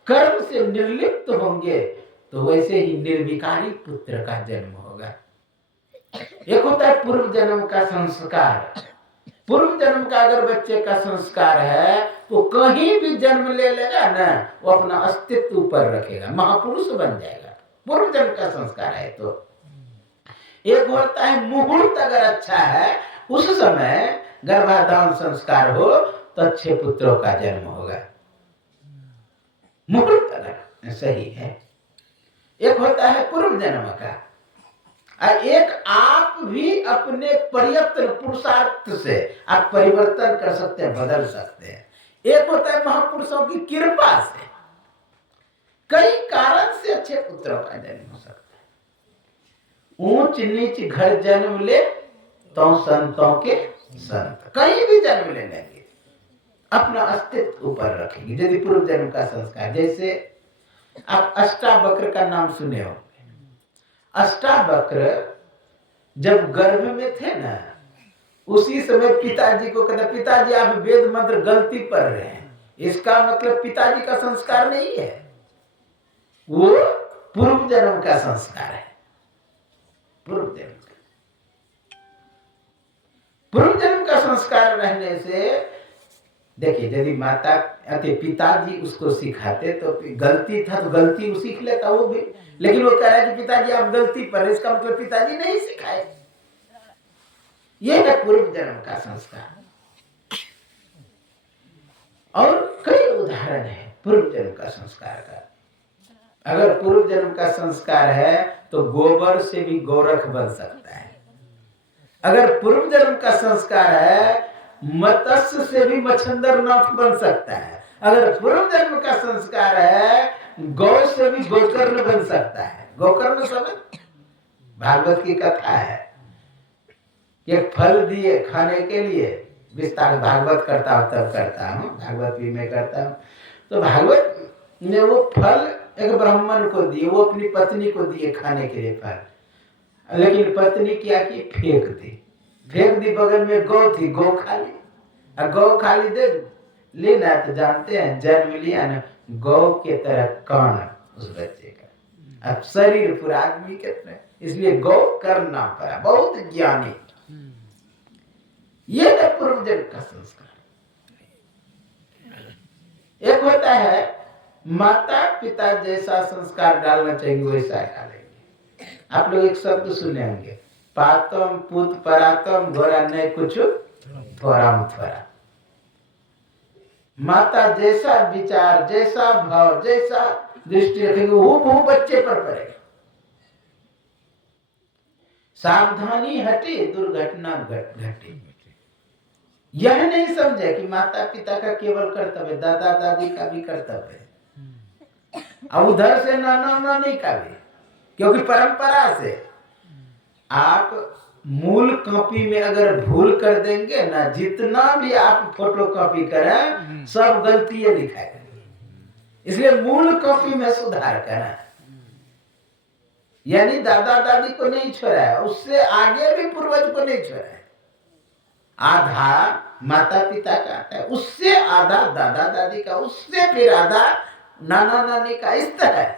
कर्म से निर्लिप्त होंगे तो वैसे ही निर्विकारी पुत्र का जन्म होगा। एक होता है पूर्व जन्म का संस्कार, पूर्व जन्म का अगर बच्चे का संस्कार है तो कहीं भी जन्म ले लेगा ना, वो अपना अस्तित्व ऊपर रखेगा, महापुरुष बन जाएगा, पूर्व जन्म का संस्कार है। तो एक होता है मुहूर्त अगर अच्छा है, उस समय गर्भाधान संस्कार हो तो अच्छे पुत्रों का जन्म होगा, मुहूर्त अगर सही है। एक होता है पूर्व जन्म का, और एक आप भी अपने प्रयत्न पुरुषार्थ से आप परिवर्तन कर सकते हैं, बदल सकते हैं। एक होता है महापुरुषों की कृपा से, कई कारण से अच्छे पुत्रों का जन्म हो सकता है। ऊंच नीच घर जन्म ले तो संतों के संत, कहीं भी जन्म ले लेंगे, अपना अस्तित्व ऊपर रखेंगे यदि पूर्व जन्म का संस्कार। जैसे आप अष्टावक्र का नाम सुने हो, अष्टावक्र जब गर्भ में थे ना, उसी समय पिताजी को कहता, पिताजी आप वेद मंत्र गलती पढ़ रहे हैं, इसका मतलब पिताजी का संस्कार नहीं है, वो पूर्व जन्म का संस्कार है। पूर्व जन्म का संस्कार रहने से देखिए, यदि माता पिताजी उसको सिखाते तो गलती था तो गलती वो सीख लेता वो भी, लेकिन वो कह रहा है कि पिताजी आप गलती पर, इसका मतलब पिताजी नहीं सिखाए। ये है पूर्व जन्म का संस्कार। और कई उदाहरण है पूर्व जन्म का संस्कार का। अगर पूर्व जन्म का संस्कार है तो गोबर से भी गोरख बन सकता है। अगर पूर्व जन्म का संस्कार है, मत्स्य से भी मच्छंदरनाथ बन सकता है। अगर पूर्व जन्म का संस्कार है, गौ से भी गोकर्ण बन सकता है। गोकर्ण समझ, भागवत की कथा है, एक फल दिए खाने के लिए, विस्तार भागवत करता हूँ तब करता हूँ, भागवत भी मैं करता हूँ। तो भागवत ने वो फल एक ब्राह्मण को दिए, वो अपनी पत्नी को दिए खाने के लिए फल, लेकिन पत्नी क्या की, फेंक दी बगल में गौ थी, गौ खा ली। और गौ खा ली दे लेना, तो जानते हैं जन्म लिया ना गौ के तरह कान उस बच्चे का, अब शरीर पूरा आदमी के तरह, इसलिए गौ करना पड़ा, बहुत ज्ञानी। ये है पूर्व जन्म का संस्कार। एक होता है माता पिता जैसा संस्कार डालना चाहिए वैसा डालेंगे। आप लोग एक शब्द सुने होंगे, पातम पुत परातम घोरा नहीं कुछ थोराम थोरा। माता जैसा विचार, जैसा भाव, जैसा दृष्टि रखेंगे वो बच्चे पर पड़ेगा। सावधानी हटे दुर्घटना घटे। यह नहीं समझे कि माता पिता का केवल कर्तव्य, दादा दादी का भी कर्तव्य है, और उधर से नाना नानी का भी, क्योंकि परंपरा से आप मूल कॉपी में अगर भूल कर देंगे ना, जितना भी आप फोटो कॉपी करें सब गलतियां दिखाएंगे। इसलिए मूल कॉपी में सुधार करें। यानी दादा दादी को नहीं छोड़ा है, उससे आगे भी पूर्वज को नहीं छोड़ा है। आधा माता पिता का आता है, उससे आधा दादा दादी का, उससे फिर आधा नाना नानी का, इस तरह।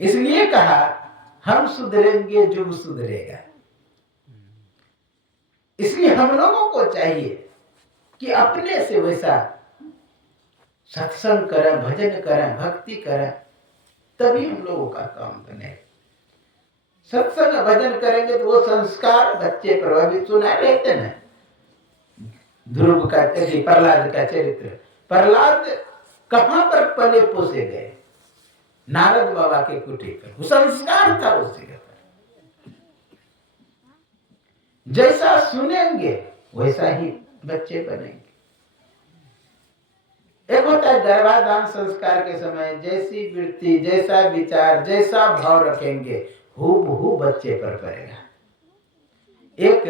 इसलिए कहा हम सुधरेंगे युग सुधरेगा। इसलिए हम लोगों को चाहिए कि अपने से वैसा सत्संग करें, भजन करें, भक्ति करें, तभी हम लोगों का काम बने। सत्संग भजन करेंगे तो वो संस्कार बच्चे प्रभावित। सुना रहते ना ध्रुव का, प्रहलाद का चरित्र। प्रहलाद कहां पर पले पोसे गए? नारद बाबा के कुटी पर। वो संस्कार था उस जगह पर। जैसा सुनेंगे वैसा ही बच्चे बनेंगे। एक होता है गर्भाधान संस्कार के समय जैसी वृत्ति, जैसा विचार, जैसा भाव रखेंगे हूबहू बच्चे पर पड़ेगा। एक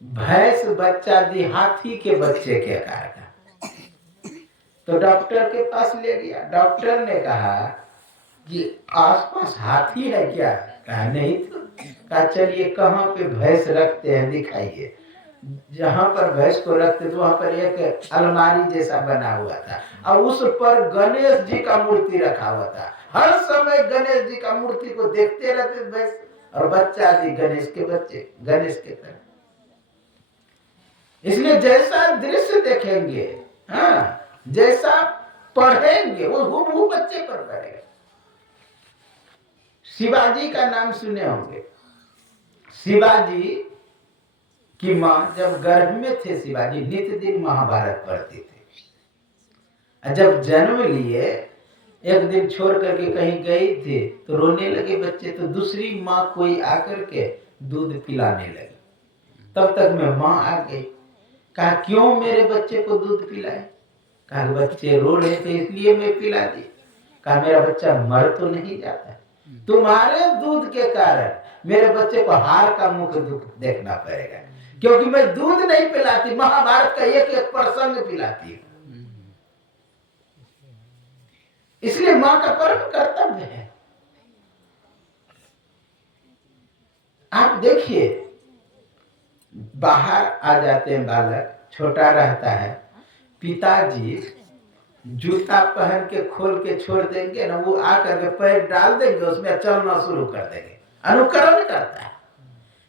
भैंस बच्चा दी हाथी के बच्चे के आकार का, तो डॉक्टर के पास ले गया। डॉक्टर ने कहा कि आसपास हाथी है क्या? कहा नहीं। तो कहा चलिए कहाँ पे भैंस रखते हैं दिखाइए। जहां पर भैंस को रखते थे वहां पर एक अलमारी जैसा बना हुआ था, और उस पर गणेश जी का मूर्ति रखा हुआ था। हर समय गणेश जी का मूर्ति को देखते रहते भैंस, और बच्चा भी गणेश के बच्चे, गणेश के तरह। इसलिए जैसा दृश्य देखेंगे, हाँ, जैसा पढ़ेंगे वो हूबहू बच्चे पर पड़ेगा। शिवाजी का नाम सुने होंगे। शिवाजी की माँ जब गर्भ में थे, शिवाजी नित्य दिन महाभारत पढ़ते थे। जब जन्म लिए, एक दिन छोड़ करके कहीं गई थी तो रोने लगे बच्चे, तो दूसरी माँ कोई आकर के दूध पिलाने लगी। तब तक में माँ आ गई। कहा क्यों मेरे बच्चे को दूध पिलाए? कहा बच्चे रो रहे थे इसलिए मैं पिला दी। कहा मेरा बच्चा मर तो नहीं जाता, तुम्हारे दूध के कारण मेरे बच्चे को हार का मुख दुख देखना पड़ेगा, क्योंकि मैं दूध नहीं पिलाती, महाभारत का एक एक प्रसंग पिलाती हूँ। इसलिए माँ का परम कर्तव्य है। आप देखिए बाहर आ जाते हैं बालक, छोटा रहता है, पिताजी जूता पहन के खोल के छोड़ देंगे ना, वो आकर के पैर डाल देंगे उसमें, चलना शुरू कर देंगे। अनुकरण करता है।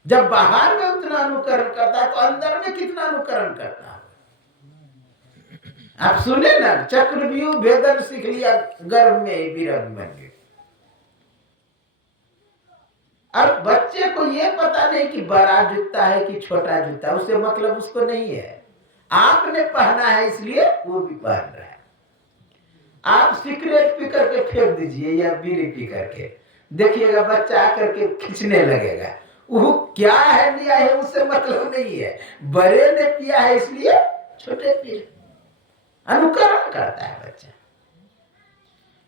जब बाहर में उतना अनुकरण करता है तो अंदर में कितना अनुकरण करता है। आप सुने ना, चक्रव्यूह भेदन सीख लिया गर्भ में ही विरंग बन गए। और बच्चे को ये पता नहीं कि बड़ा जूता है कि छोटा जूता, उससे मतलब उसको नहीं है। आपने पहना है इसलिए वो भी पहन रहा है। आप सिगरेट पी करके फेंक दीजिए या बीड़ी पी करके, देखिएगा बच्चा आकर के खींचने लगेगा। वो क्या है लिया है उससे मतलब नहीं है, बड़े ने पिया है इसलिए छोटे पी। अनुकरण करता है बच्चा।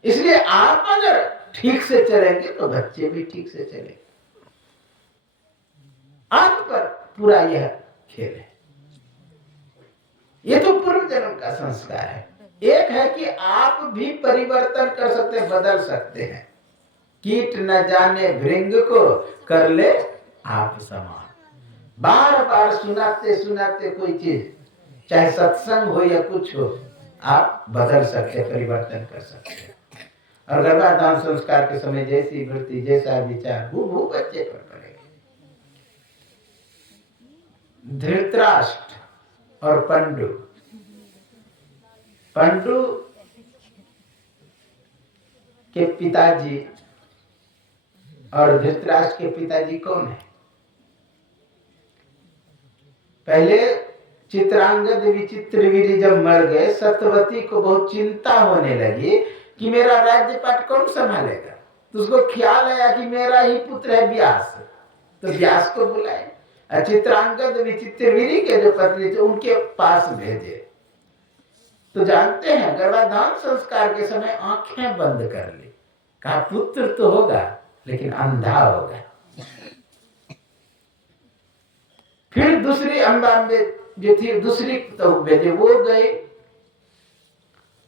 इसलिए आप अगर ठीक से चलेंगे तो बच्चे भी ठीक से चलेंगे। आप पर पूरा यह खेल है। ये तो पूर्व जन्म का संस्कार है। एक है कि आप भी परिवर्तन कर सकते हैं, बदल सकते हैं। कीट न जाने भृंग को कर ले आप समान। बार बार सुनाते सुनाते कोई चीज, चाहे सत्संग हो या कुछ हो, आप बदल सकते, परिवर्तन कर सकते हैं। और गर्भाधान संस्कार के समय जैसी वृत्ति जैसा विचार वो बच्चे पर पड़ेगा। धृतराष्ट्र और पंडु, पंडु के पिताजी और धृतराष्ट्र के पिताजी कौन है? पहले चित्रांगद विचित्रवीर्य जब मर गए, सत्यवती को बहुत चिंता होने लगी कि मेरा राज्यपाट कौन संभालेगा। तो उसको ख्याल आया कि मेरा ही पुत्र है व्यास, तो व्यास को बुलाए। चित्रांगद विचित्रवीर्य के जो पत्नी थे उनके पास भेजे। तो जानते हैं गर्भाधान संस्कार के समय आंखें बंद कर ली, कहा पुत्र तो होगा लेकिन अंधा होगा। फिर दूसरी अम्बा जो थी दूसरी तो भेजे, वो गए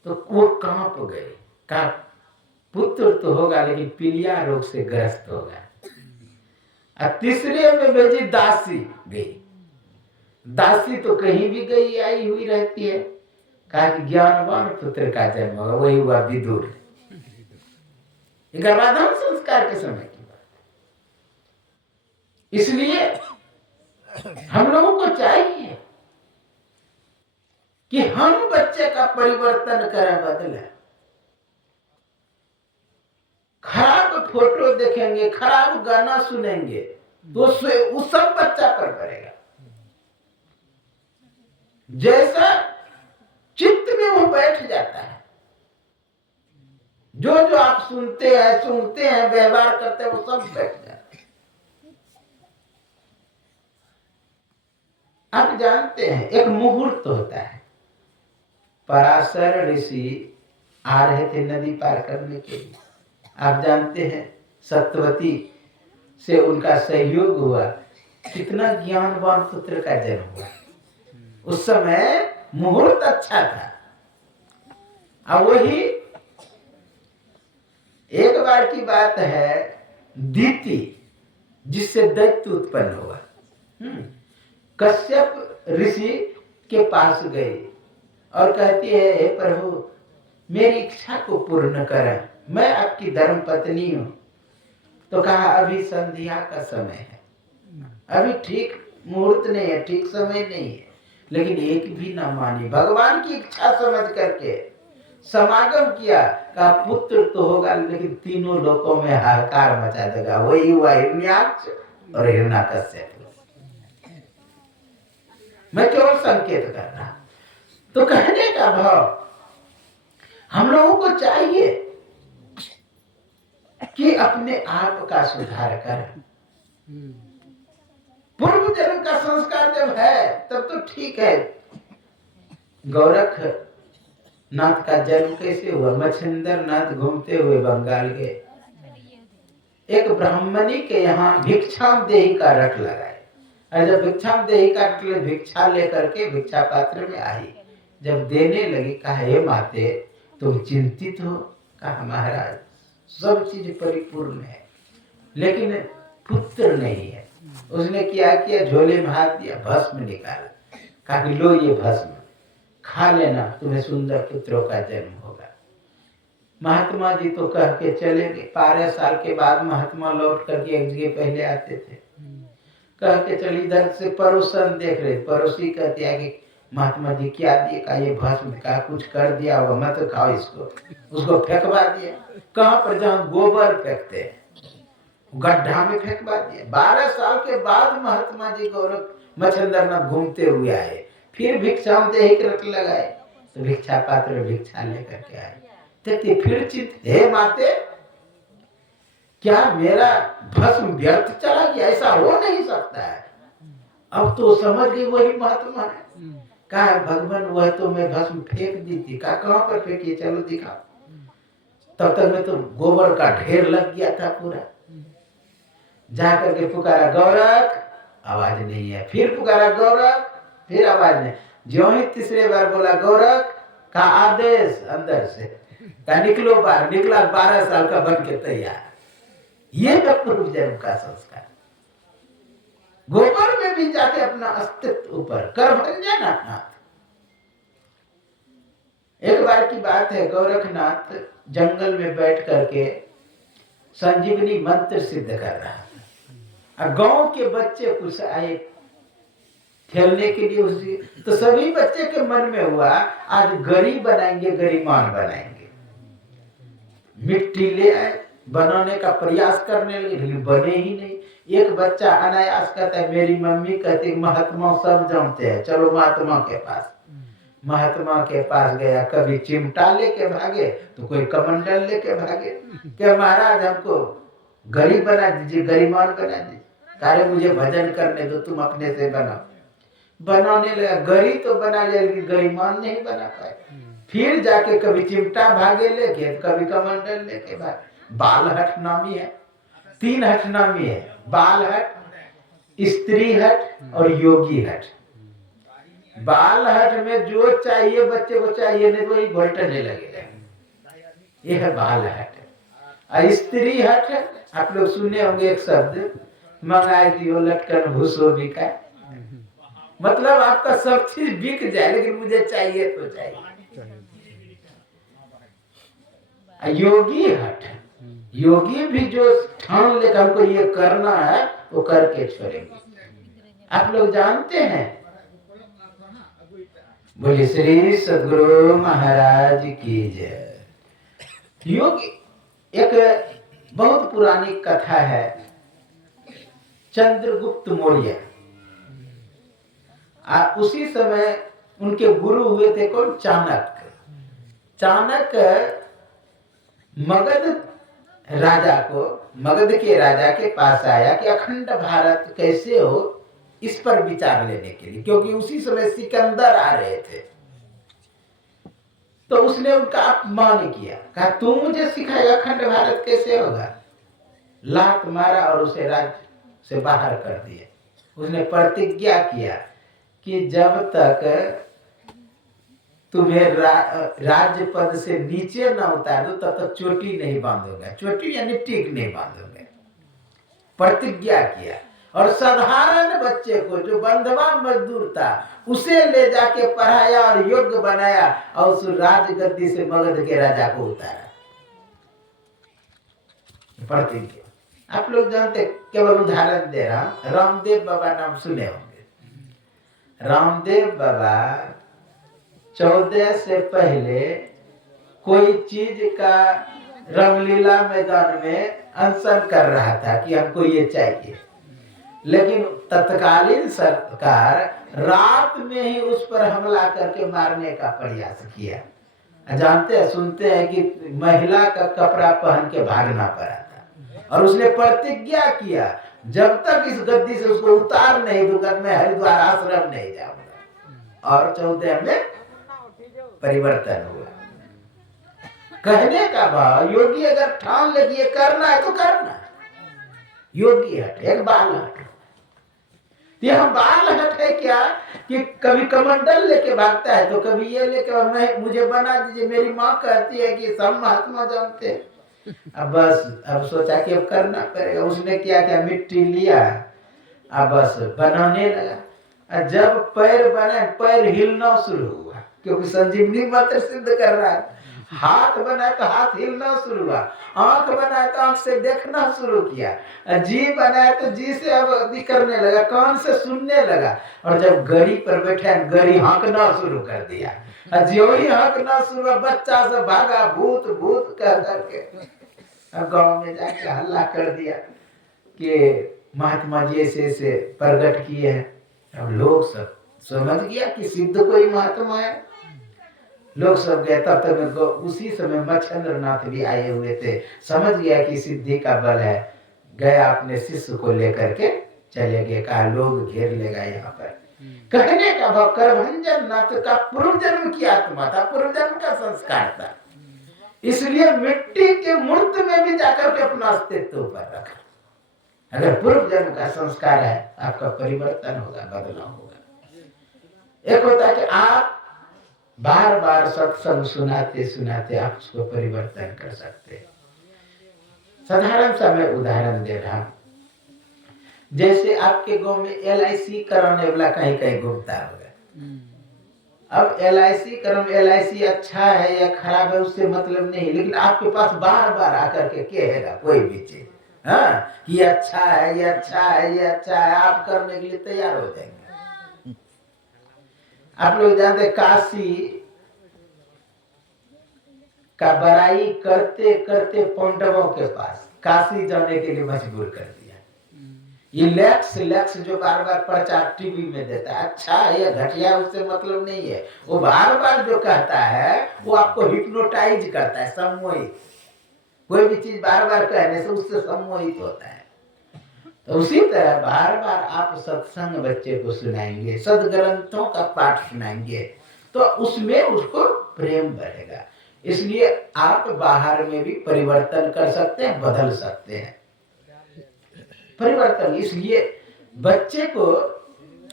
तो वो कांप गए, कहा पुत्र तो होगा लेकिन पीलिया रोग से ग्रस्त होगा। और तीसरे में भेजी दासी गई। दासी तो कहीं भी गई आई हुई रहती है, कहा कि ज्ञानवान पुत्र का जन्म होगा, वही हुआ विदुर। गर्भाधान संस्कार के समय की बात। इसलिए हम लोगों को चाहिए कि हम बच्चे का परिवर्तन करें, बदलें। खराब फोटो देखेंगे, खराब गाना सुनेंगे तो वो सब बच्चा पर पड़ेगा। जैसा चित्त में वो बैठ जाता है, जो जो आप सुनते हैं व्यवहार करते हैं, वो सब बैठ जाता है। आप जानते हैं एक मुहूर्त होता है। पराशर ऋषि आ रहे थे नदी पार करने के लिए। आप जानते हैं सत्यवती से उनका सहयोग हुआ, कितना ज्ञानवान पुत्र का जन्म हुआ। उस समय मुहूर्त अच्छा था। अब वही एक बार की बात है, दीति जिससे दैत्य उत्पन्न हुआ, कश्यप ऋषि के पास गई और कहती है हे प्रभु मेरी इच्छा को पूर्ण करें, मैं आपकी धर्म पत्नी हूं। तो कहा अभी संध्या का समय है, अभी ठीक मुहूर्त नहीं है, ठीक समय नहीं है। लेकिन एक भी ना मानी, भगवान की इच्छा समझ करके समागम किया। कहा पुत्र तो होगा लेकिन तीनों लोकों में हाहाकार मचा देगा। वही हुआ हिरण्याक्ष और हिरण्याकश्यप। मैं केवल संकेत कर रहा। तो कहने का भाव हम लोगों को चाहिए कि अपने आप का सुधार करें। पूर्व जन्म का संस्कार जब है तब तो ठीक है। गोरख नाथ का जन्म कैसे हुआ? मच्छिंदर नाथ घूमते हुए बंगाल गए, एक ब्राह्मणी के यहाँ भिक्षाम देही का रट लगाए। और जब भिक्षाम देही का भिक्षा लेकर के भिक्षा पात्र में आई, जब देने लगी, कहा हे माते तुम चिंतित हो? कहा महाराज सब चीज परिपूर्ण है लेकिन पुत्र नहीं है। उसने क्या किया, झोले में हाथ दिया, भस्म निकाला, कहा कि लो ये भस्म खा लेना, तुम्हें सुंदर पुत्रों का जन्म होगा। महात्मा जी तो कह के चले गए। 12 साल के बाद महात्मा लौट करके एक जगह पहले आते थे, कह के चली, इधर से पड़ोसन देख रहे, पड़ोसी कहते हैं कि महात्मा जी क्या दिए? का ये भस्म, का कुछ कर दिया होगा, मत खाओ इसको। उसको फेंकवा दिया। कहाँ पर? जहाँ गोबर फेंकते हैं, गड्ढा में फेंकवा दिया। 12 साल के बाद महात्मा जी गोरख मच्छिंद्रनाथ घूमते हुए आए, फिर भिक्षाम देही के रट लगाए, तो भिक्षा पात्र भिक्षा लेकर के आए। देखते फिर चिंत, हे माते क्या मेरा भस्म व्यर्थ चला गया? ऐसा हो नहीं सकता है। अब तो समझ गई वही महात्मा है। कहा भगवान वह तो मैं भस्म फेंक दी थी। कहा कहाँ पर फेंकी? चलो दिखाओ। तब तक में तो गोबर का ढेर लग गया था पूरा। जाकर के पुकारा गौरख, आवाज नहीं है। फिर पुकारा गौरख, फिर आवाज नहीं। जो ही तीसरे बार बोला गौरख का आदेश अंदर से, कहा निकलो बाहर। निकला, 12 साल का बन के तैयार। ये पूर्व जन्म का संस्कार। गोबर में भी जाके अपना अस्तित्व ऊपर कर भंजन अपना। एक बार की बात है, गोरखनाथ जंगल में बैठ करके संजीवनी मंत्र सिद्ध कर रहा था। गांव के बच्चे कुछ आए खेलने के लिए उसी, तो सभी बच्चे के मन में हुआ आज गरीब बनाएंगे, गरीमान बनाएंगे। मिट्टी ले आए, बनाने का प्रयास करने लगे, लेकिन बने ही नहीं। एक बच्चा अनायास कहता है, मेरी मम्मी कहती महात्मा सब जानते हैं, चलो महात्मा के पास। महात्मा के पास गया, कभी चिमटा लेके भागे तो कोई कमंडल लेके भागे, क्या महाराज हमको गरीब बना दीजिए, गरीमान बना दीजिए। अरे मुझे भजन करने दो, तुम अपने से बनाओ। बनाने लगा, गरीब तो बना लिया लेकिन गरीमान नहीं बना पाए। फिर जाके कभी चिमटा भागे लेके, कभी कमंडल लेके भागे। बालहट नामी है, 3 हट नामी है, बालहट, स्त्री हट और योगी हट। बालहट में जो चाहिए बच्चे को चाहिए, नहीं तो वही घोलटने लगेगा, ये है बालहट। और स्त्री हट, आप लोग सुने होंगे एक शब्द, मंगाए दियो लटकन भूसो बिका। मतलब आपका सब चीज बिक जाए लेकिन मुझे चाहिए तो चाहिए। योगी हट, योगी भी जो ठान लेकर हमको ये करना है वो करके छोड़ेंगे। आप लोग जानते हैं, बोले श्री सद्गुरु महाराज की जय। योगी, एक बहुत पुरानी कथा है, चंद्रगुप्त मौर्य। उसी समय उनके गुरु हुए थे कौन? चाणक्य। चाणक्य मगध राजा को, मगध के राजा के पास आया कि अखंड भारत कैसे हो, इस पर विचार लेने के लिए, क्योंकि उसी समय सिकंदर आ रहे थे। तो उसने उनका अपमान किया, कहा तू मुझे सिखाएगा अखंड भारत कैसे होगा। लात मारा और उसे राज्य से बाहर कर दिया। उसने प्रतिज्ञा किया कि जब तक तुम्हें राज्य पद से नीचे न उतार दो तब तक चोटी नहीं बांधोगे। चोटी यानी टीक नहीं बांधोगे, प्रतिज्ञा किया। और साधारण बच्चे को जो बंधवा मजदूर था उसे ले जाके पढ़ाया और योग्य बनाया और उस राजगद्दी से मगध के राजा को उतारा। प्रतिज्ञा आप लोग जानते, केवल उदाहरण दे रहा हूं। रामदेव बाबा नाम सुने होंगे। रामदेव बाबा 14 से पहले कोई चीज का रामलीला मैदान में अनशन कर रहा था कि हमको ये चाहिए, लेकिन तत्कालीन सरकार रात में ही उस पर हमला करके मारने का प्रयास किया। जानते हैं, सुनते हैं कि महिला का कपड़ा पहन के भागना पड़ा था और उसने प्रतिज्ञा किया जब तक इस गद्दी से उसको उतार नहीं दूंगा मैं हरिद्वार आश्रम नहीं जाऊंगा। और 14 में परिवर्तन हुआ। कहने का भाव, योगी अगर ठान ले ये करना है तो करना। योगी हट, एक बाल हट। यह बाल हट है क्या कि कभी कमंडल लेके भागता है तो कभी ये लेके, मैं मुझे बना दीजिए। मेरी माँ कहती है कि सब महात्मा जानते हैं। अब बस अब सोचा कि अब करना पड़ेगा। उसने क्या क्या मिट्टी लिया, अब बस बनाने लगा। जब पैर बने, पैर हिलना शुरू हुआ, क्योंकि संजीवनी मंत्र सिद्ध कर रहा है। हाथ बनाए तो हाथ हिलना शुरू हुआ, आंख बनाए तो आंख से देखना शुरू किया, जी बनाए तो जी से अब करने लगा, कान से सुनने लगा। और जब गरी पर बैठे गरी हाँकना शुरू कर दिया। जो ही हाँकना शुरू हुआ, बच्चा से भागा, भूत भूत कह करके अब गांव में जाके हल्ला कर दिया कि महात्मा जी ऐसे प्रकट किए हैं। अब लोग सब समझ गया कि सिद्ध कोई महात्मा है। लोग सब गए। तब तक उसी समय मच्छिंद्र नाथ भी आए हुए थे, समझ गया कि सिद्धि का बल है। गया अपने शिष्य को लेकर के चले गए, कहा लोग घेर लेगा यहाँ पर। कहने का भाव, करभंजन नाथ का पूर्व जन्म की आत्मा था, पूर्व जन्म का संस्कार था, इसलिए मिट्टी के मूर्त में भी जाकर के अपना अस्तित्व पर रखा। अगर पूर्व जन्म का संस्कार है आपका परिवर्तन होगा, बदलाव होगा। एक होता है कि आप बार बार सत्संग सुनाते सुनाते आप उसको परिवर्तन कर सकते हैं। साधारण सा मैं उदाहरण दे रहा हूं। जैसे आपके गांव में LIC कराने वाला कहीं कहीं घूमता होगा, अब LIC कर्म LIC अच्छा है या खराब है उससे मतलब नहीं, लेकिन आपके पास बार बार आकर के कहेगा कोई भी चीज, हाँ, ये अच्छा है, ये अच्छा है, ये अच्छा है, आप करने के लिए तैयार हो जाएंगे। आप लोग जानते काशी का बड़ाई करते करते पांडवों के पास काशी जाने के लिए मजबूर कर दिया। ये लेक्स जो बार बार प्रचार टीवी में देता है, अच्छा है या घटिया उससे मतलब नहीं है, वो बार बार जो कहता है वो आपको हिप्नोटाइज करता है, सम्मोहित। कोई भी चीज बार बार कहने से उससे सम्मोहित होता है। तो उसी तरह बार बार आप सत्संग बच्चे को सुनाएंगे, सदग्रंथों का पाठ सुनाएंगे, तो उसमें उसको प्रेम बढ़ेगा। इसलिए आप बाहर में भी परिवर्तन कर सकते हैं, बदल सकते हैं। परिवर्तन, इसलिए बच्चे को,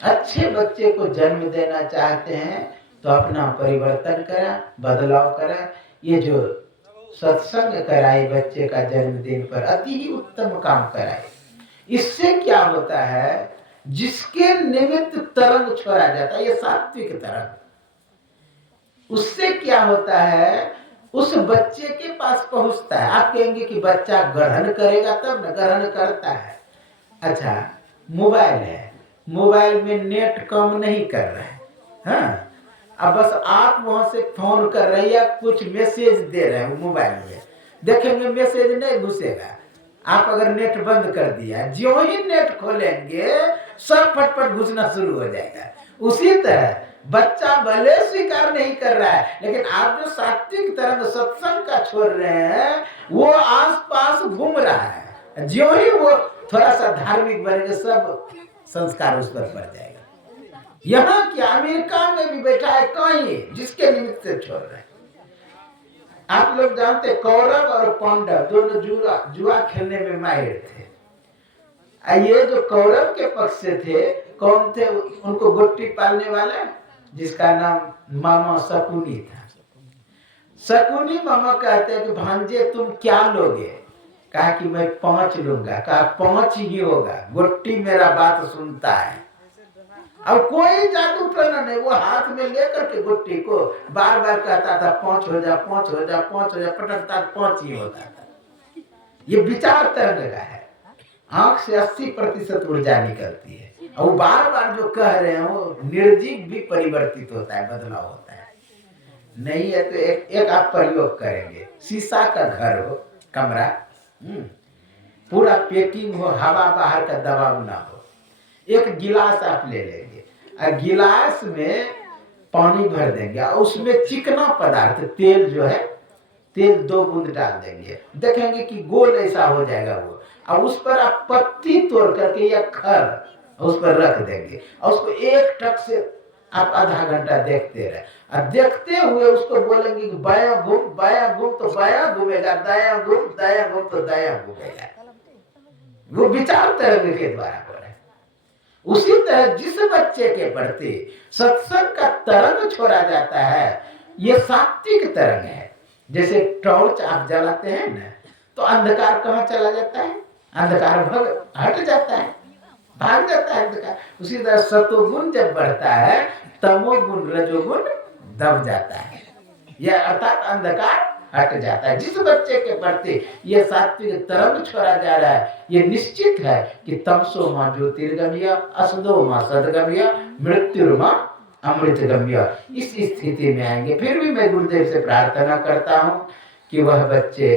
अच्छे बच्चे को जन्म देना चाहते हैं तो अपना परिवर्तन करें, बदलाव करें। ये जो सत्संग कराए बच्चे का जन्मदिन पर, अति ही उत्तम काम कराए। इससे क्या होता है, जिसके निमित्त तरंग छोड़ा जाता है, ये सात्विक तरंग, उससे क्या होता है, उस बच्चे के पास पहुंचता है। आप कहेंगे कि बच्चा ग्रहण करेगा तब न, ग्रहण करता है। अच्छा, मोबाइल है, मोबाइल में नेट कम नहीं कर रहा है, हाँ, अब बस आप वहां से फोन कर रहे हैं या कुछ मैसेज दे रहे हैं मोबाइल में, देखेंगे मैसेज नहीं घुसेगा। आप अगर नेट बंद कर दिया, जो ही नेट खोलेंगे सब फटफट घुसना शुरू हो जाएगा। उसी तरह बच्चा भले स्वीकार नहीं कर रहा है, लेकिन आप जो सात्विक तरंग सत्संग का छोड़ रहे हैं, वो आसपास घूम रहा है। जो ही वो थोड़ा सा धार्मिक बनेंगे, सब संस्कार उस पर पड़ जाएगा। यहाँ क्या, अमेरिका में भी बैठा है कहीं, जिसके निमित्त से छोड़ रहे हैं। आप लोग जानते कौरव और पांडव दोनों जुआ खेलने में माहिर थे। ये जो कौरव के पक्ष से थे, कौन थे, उनको गुट्टी पालने वाले, जिसका नाम मामा शकुनी था। शकुनी मामा कहते हैं कि भांजे तुम क्या लोगे, कहा कि मैं 5 लूंगा। कहा 5 ही होगा, गुट्टी मेरा बात सुनता है। अब कोई जादू टोना नहीं, वो हाथ में लेकर के गुट्टी को बार बार कहता था 5 हो जा, 5 हो जा, 5 हो जा, पटकता 5 ही होता था। ये विचार तरंग का है, आंख से 80% ऊर्जा निकलती है, और बार बार जो कह रहे हैं वो निर्जीव भी परिवर्तित होता है, बदलाव होता है। नहीं है तो एक आप प्रयोग करेंगे, शीशा का घर हो, कमरा, पूरा पैकिंग हो, हवा बाहर का दबाव ना हो, एक गिलास आप ले लेंगे और गिलास में पानी भर देंगे और उसमें चिकना पदार्थ तेल जो है, तेल 2 बूंद डाल देंगे, देखेंगे कि गोल ऐसा हो जाएगा वो, और उस पर आप पत्ती तोड़ करके या खर उस पर रख देंगे और उसको एक टक से आप आधा घंटा देखते रहे, और देखते हुए उसको बोलेंगे कि बायां घूम तो बायां घूमेगा, दायां घूम तो दायां घूमेगा। वो विचार तरंग के द्वारा हो रहा है। उसी तरह जिस बच्चे के प्रति सत्संग का तरंग छोड़ा जाता है, ये सात्विक तरंग है। जैसे टॉर्च आप जलाते हैं ना, तो अंधकार कहाँ चला जाता है, अंधकार हट जाता है, भाग जाता है अंधकार। उसी तरह सतोगुण जब बढ़ता है, तमोगुण रजोगुण दब जाता है, यह अर्थात अंधकार हट जाता है। जिस बच्चे के प्रति ये सात्विक तरंग छोड़ा जा रहा है, ये निश्चित है कि तमसो मां ज्योतिर्गम्य, असदो मां सदगम्य, मृत्युर्मा अमृतगम्य, इस स्थिति में आएंगे। फिर भी मैं गुरुदेव से प्रार्थना करता हूँ कि वह बच्चे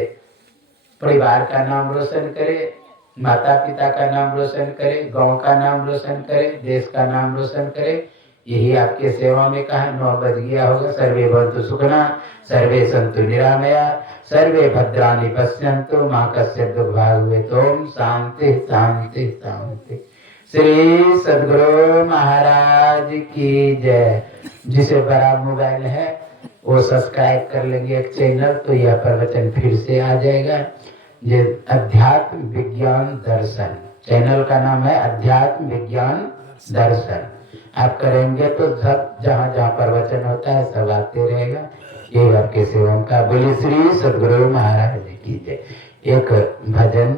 परिवार का नाम रोशन करे, माता पिता का नाम रोशन करे, गांव का नाम रोशन करे, देश का नाम रोशन करे। यही आपके सेवा में कहा। 9 बज गया होगा। सर्वे भवन्तु सुखिनः, सर्वे सन्तु निरामया, सर्वे भद्राणि पश्यन्तु, मा कश्चित् दुर्भाग् भवेत्। ओम शांति शांति शांति। श्री सद्गुरु महाराज की जय। जिसे बड़ा मोबाइल है वो सब्सक्राइब कर लेंगे एक चैनल, तो यह प्रवचन फिर से आ जाएगा। ये अध्यात्म विज्ञान दर्शन चैनल का नाम है, अध्यात्म विज्ञान दर्शन। आप करेंगे तो सब जहाँ जहाँ प्रवचन होता है सब आते रहेगा। ये आपके सेवन का। बोले श्री सद्गुरु महाराज की जय। एक भजन